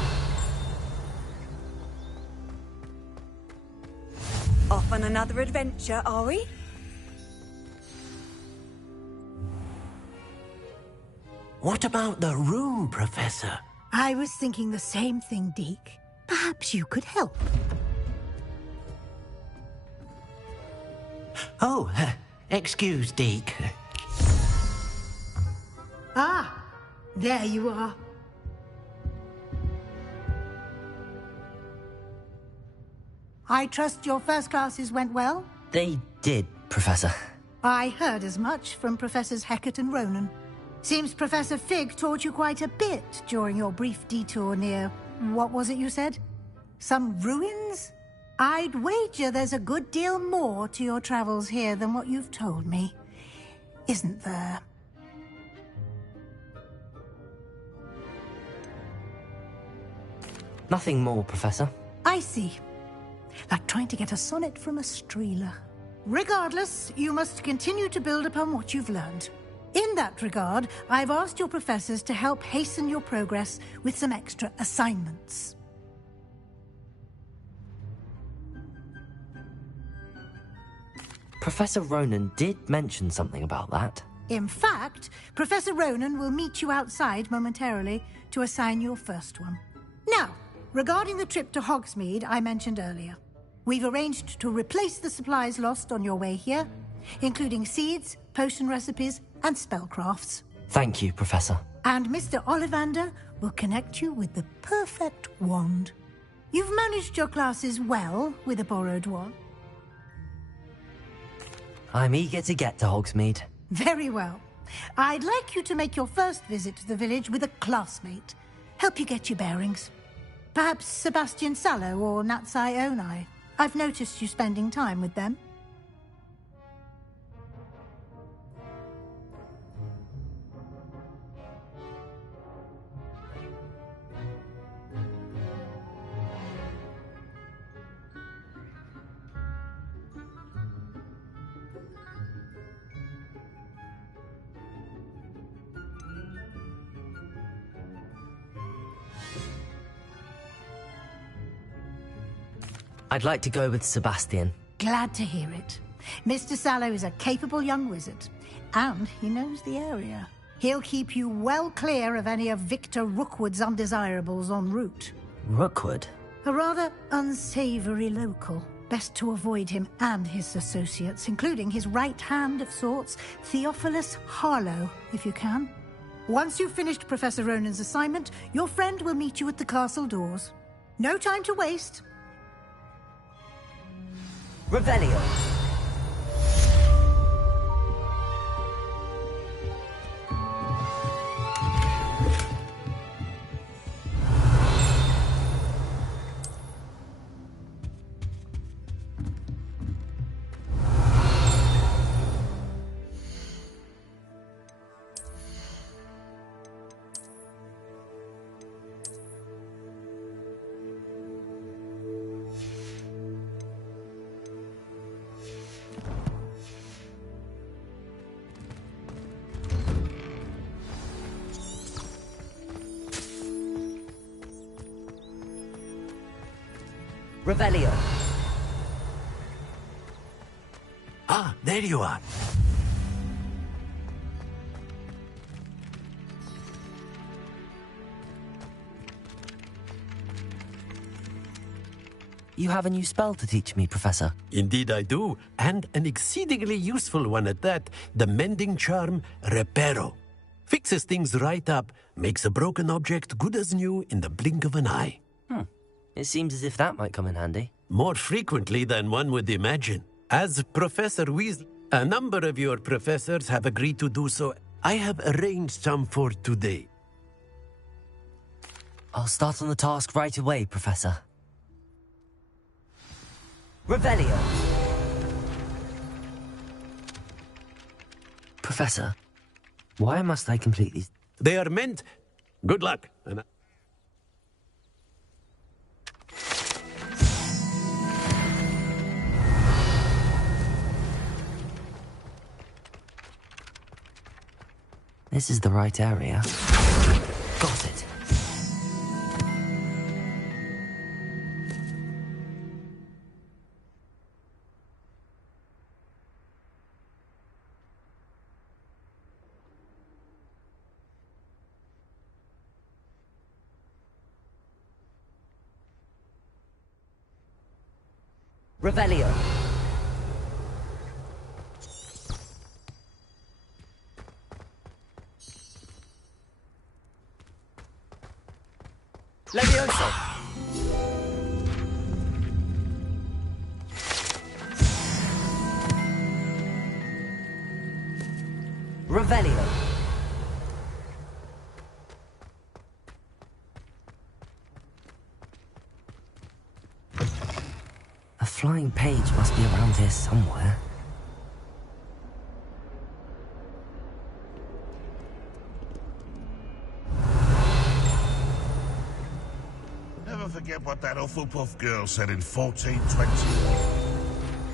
Off on another adventure, are we? What about the room, Professor? I was thinking the same thing, Deke. Perhaps you could help. Oh, excuse, Deke. Ah, there you are. I trust your first classes went well? They did, Professor. I heard as much from Professors Hecat and Ronan. Seems Professor Fig taught you quite a bit during your brief detour near... what was it you said? Some ruins? I'd wager there's a good deal more to your travels here than what you've told me. Isn't there? Nothing more, Professor. I see. Like trying to get a sonnet from a streeler. Regardless, you must continue to build upon what you've learned. In that regard, I've asked your professors to help hasten your progress with some extra assignments. Professor Ronan did mention something about that. In fact, Professor Ronan will meet you outside momentarily to assign your first one. Now, regarding the trip to Hogsmeade I mentioned earlier, we've arranged to replace the supplies lost on your way here, including seeds, potion recipes, and spellcrafts. Thank you, Professor. And Mr. Ollivander will connect you with the perfect wand. You've managed your classes well with a borrowed one. I'm eager to get to Hogsmeade. Very well. I'd like you to make your first visit to the village with a classmate. Help you get your bearings. Perhaps Sebastian Sallow or Natsai Onai. I've noticed you spending time with them. I'd like to go with Sebastian. Glad to hear it. Mr. Sallow is a capable young wizard, and he knows the area. He'll keep you well clear of any of Victor Rookwood's undesirables en route. Rookwood? A rather unsavory local. Best to avoid him and his associates, including his right hand of sorts, Theophilus Harlow, if you can. Once you've finished Professor Ronan's assignment, your friend will meet you at the castle doors. No time to waste. Revelio. Revelio. Ah, there you are. You have a new spell to teach me, Professor. Indeed I do, and an exceedingly useful one at that. The mending charm, Reparo. Fixes things right up, makes a broken object good as new in the blink of an eye. It seems as if that might come in handy. More frequently than one would imagine. As Professor Weasley, a number of your professors have agreed to do so. I have arranged some for today. I'll start on the task right away, Professor. Revelio. Professor, why must I complete these? They are meant... Good luck. This is the right area. Got it. Revelio. Levioso. Revelio. A flying page must be around here somewhere. Never forget what that Hufflepuff girl said in 1420.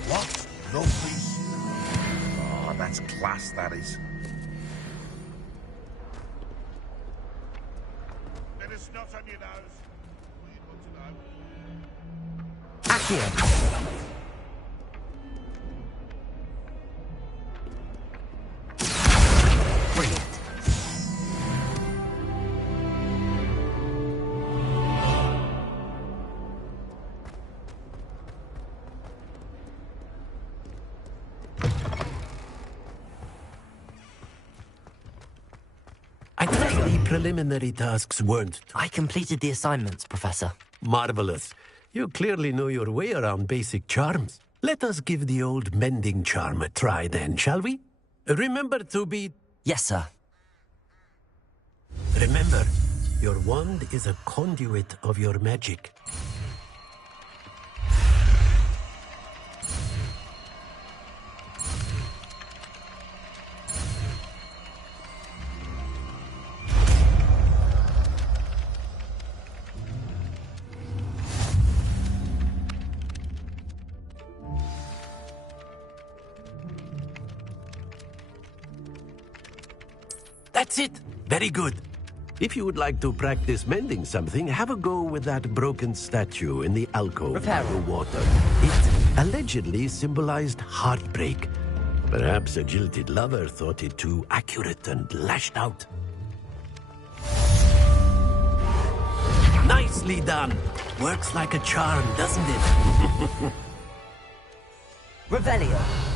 What? Lovely smell. Oh, that's class, that is. Bit of snot on your nose. What you want to know? Accio. Brilliant. I thought the preliminary tasks weren't... I completed the assignments, Professor. Marvelous. You clearly know your way around basic charms. Let us give the old mending charm a try then, shall we? Remember to be... Yes, sir. Remember, your wand is a conduit of your magic. That's it. Very good. If you would like to practice mending something, have a go with that broken statue in the alcove by the water. It allegedly symbolized heartbreak. Perhaps a jilted lover thought it too accurate and lashed out. Nicely done. Works like a charm, doesn't it? Revelio.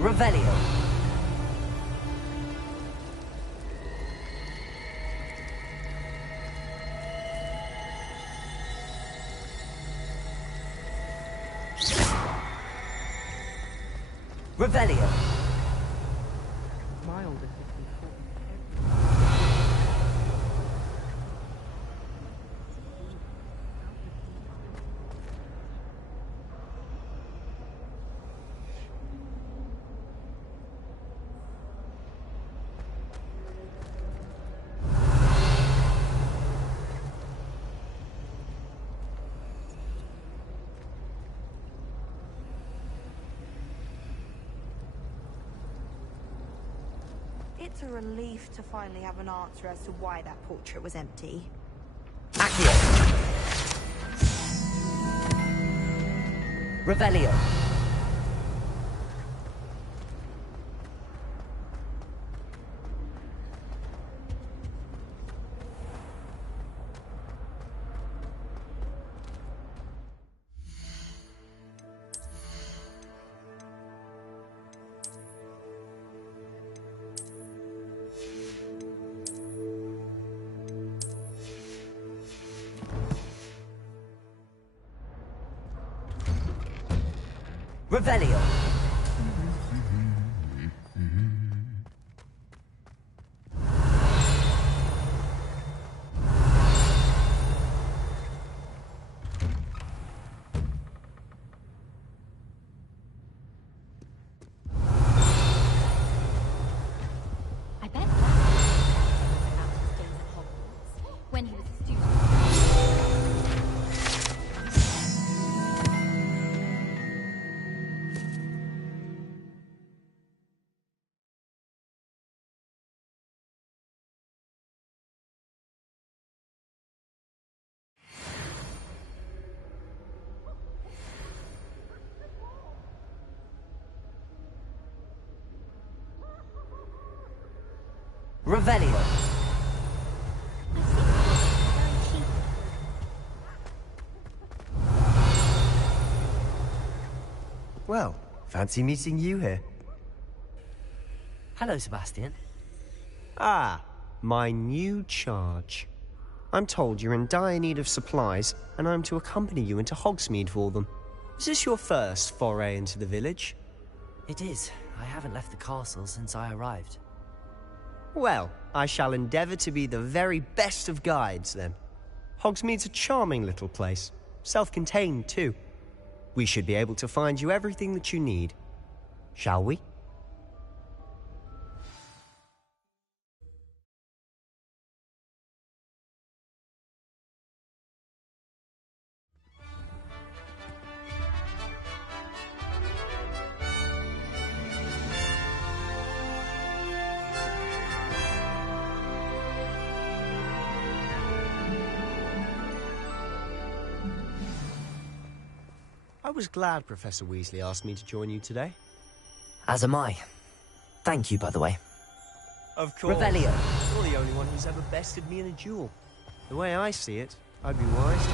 Revelio. Revelio. Milder. It's a relief to finally have an answer as to why that portrait was empty. Accio. Revelio. Revelio. I bet about his days at Hogwarts when he was a student. Revelio. Well, fancy meeting you here. Hello, Sebastian. Ah, my new charge. I'm told you're in dire need of supplies, and I'm to accompany you into Hogsmeade for them. Is this your first foray into the village? It is. I haven't left the castle since I arrived. Well, I shall endeavour to be the very best of guides, then. Hogsmeade's a charming little place. Self-contained, too. We should be able to find you everything that you need. Shall we? I was glad Professor Weasley asked me to join you today. As am I. Thank you, by the way. Of course. Revelio. You're the only one who's ever bested me in a duel. The way I see it, I'd be wise to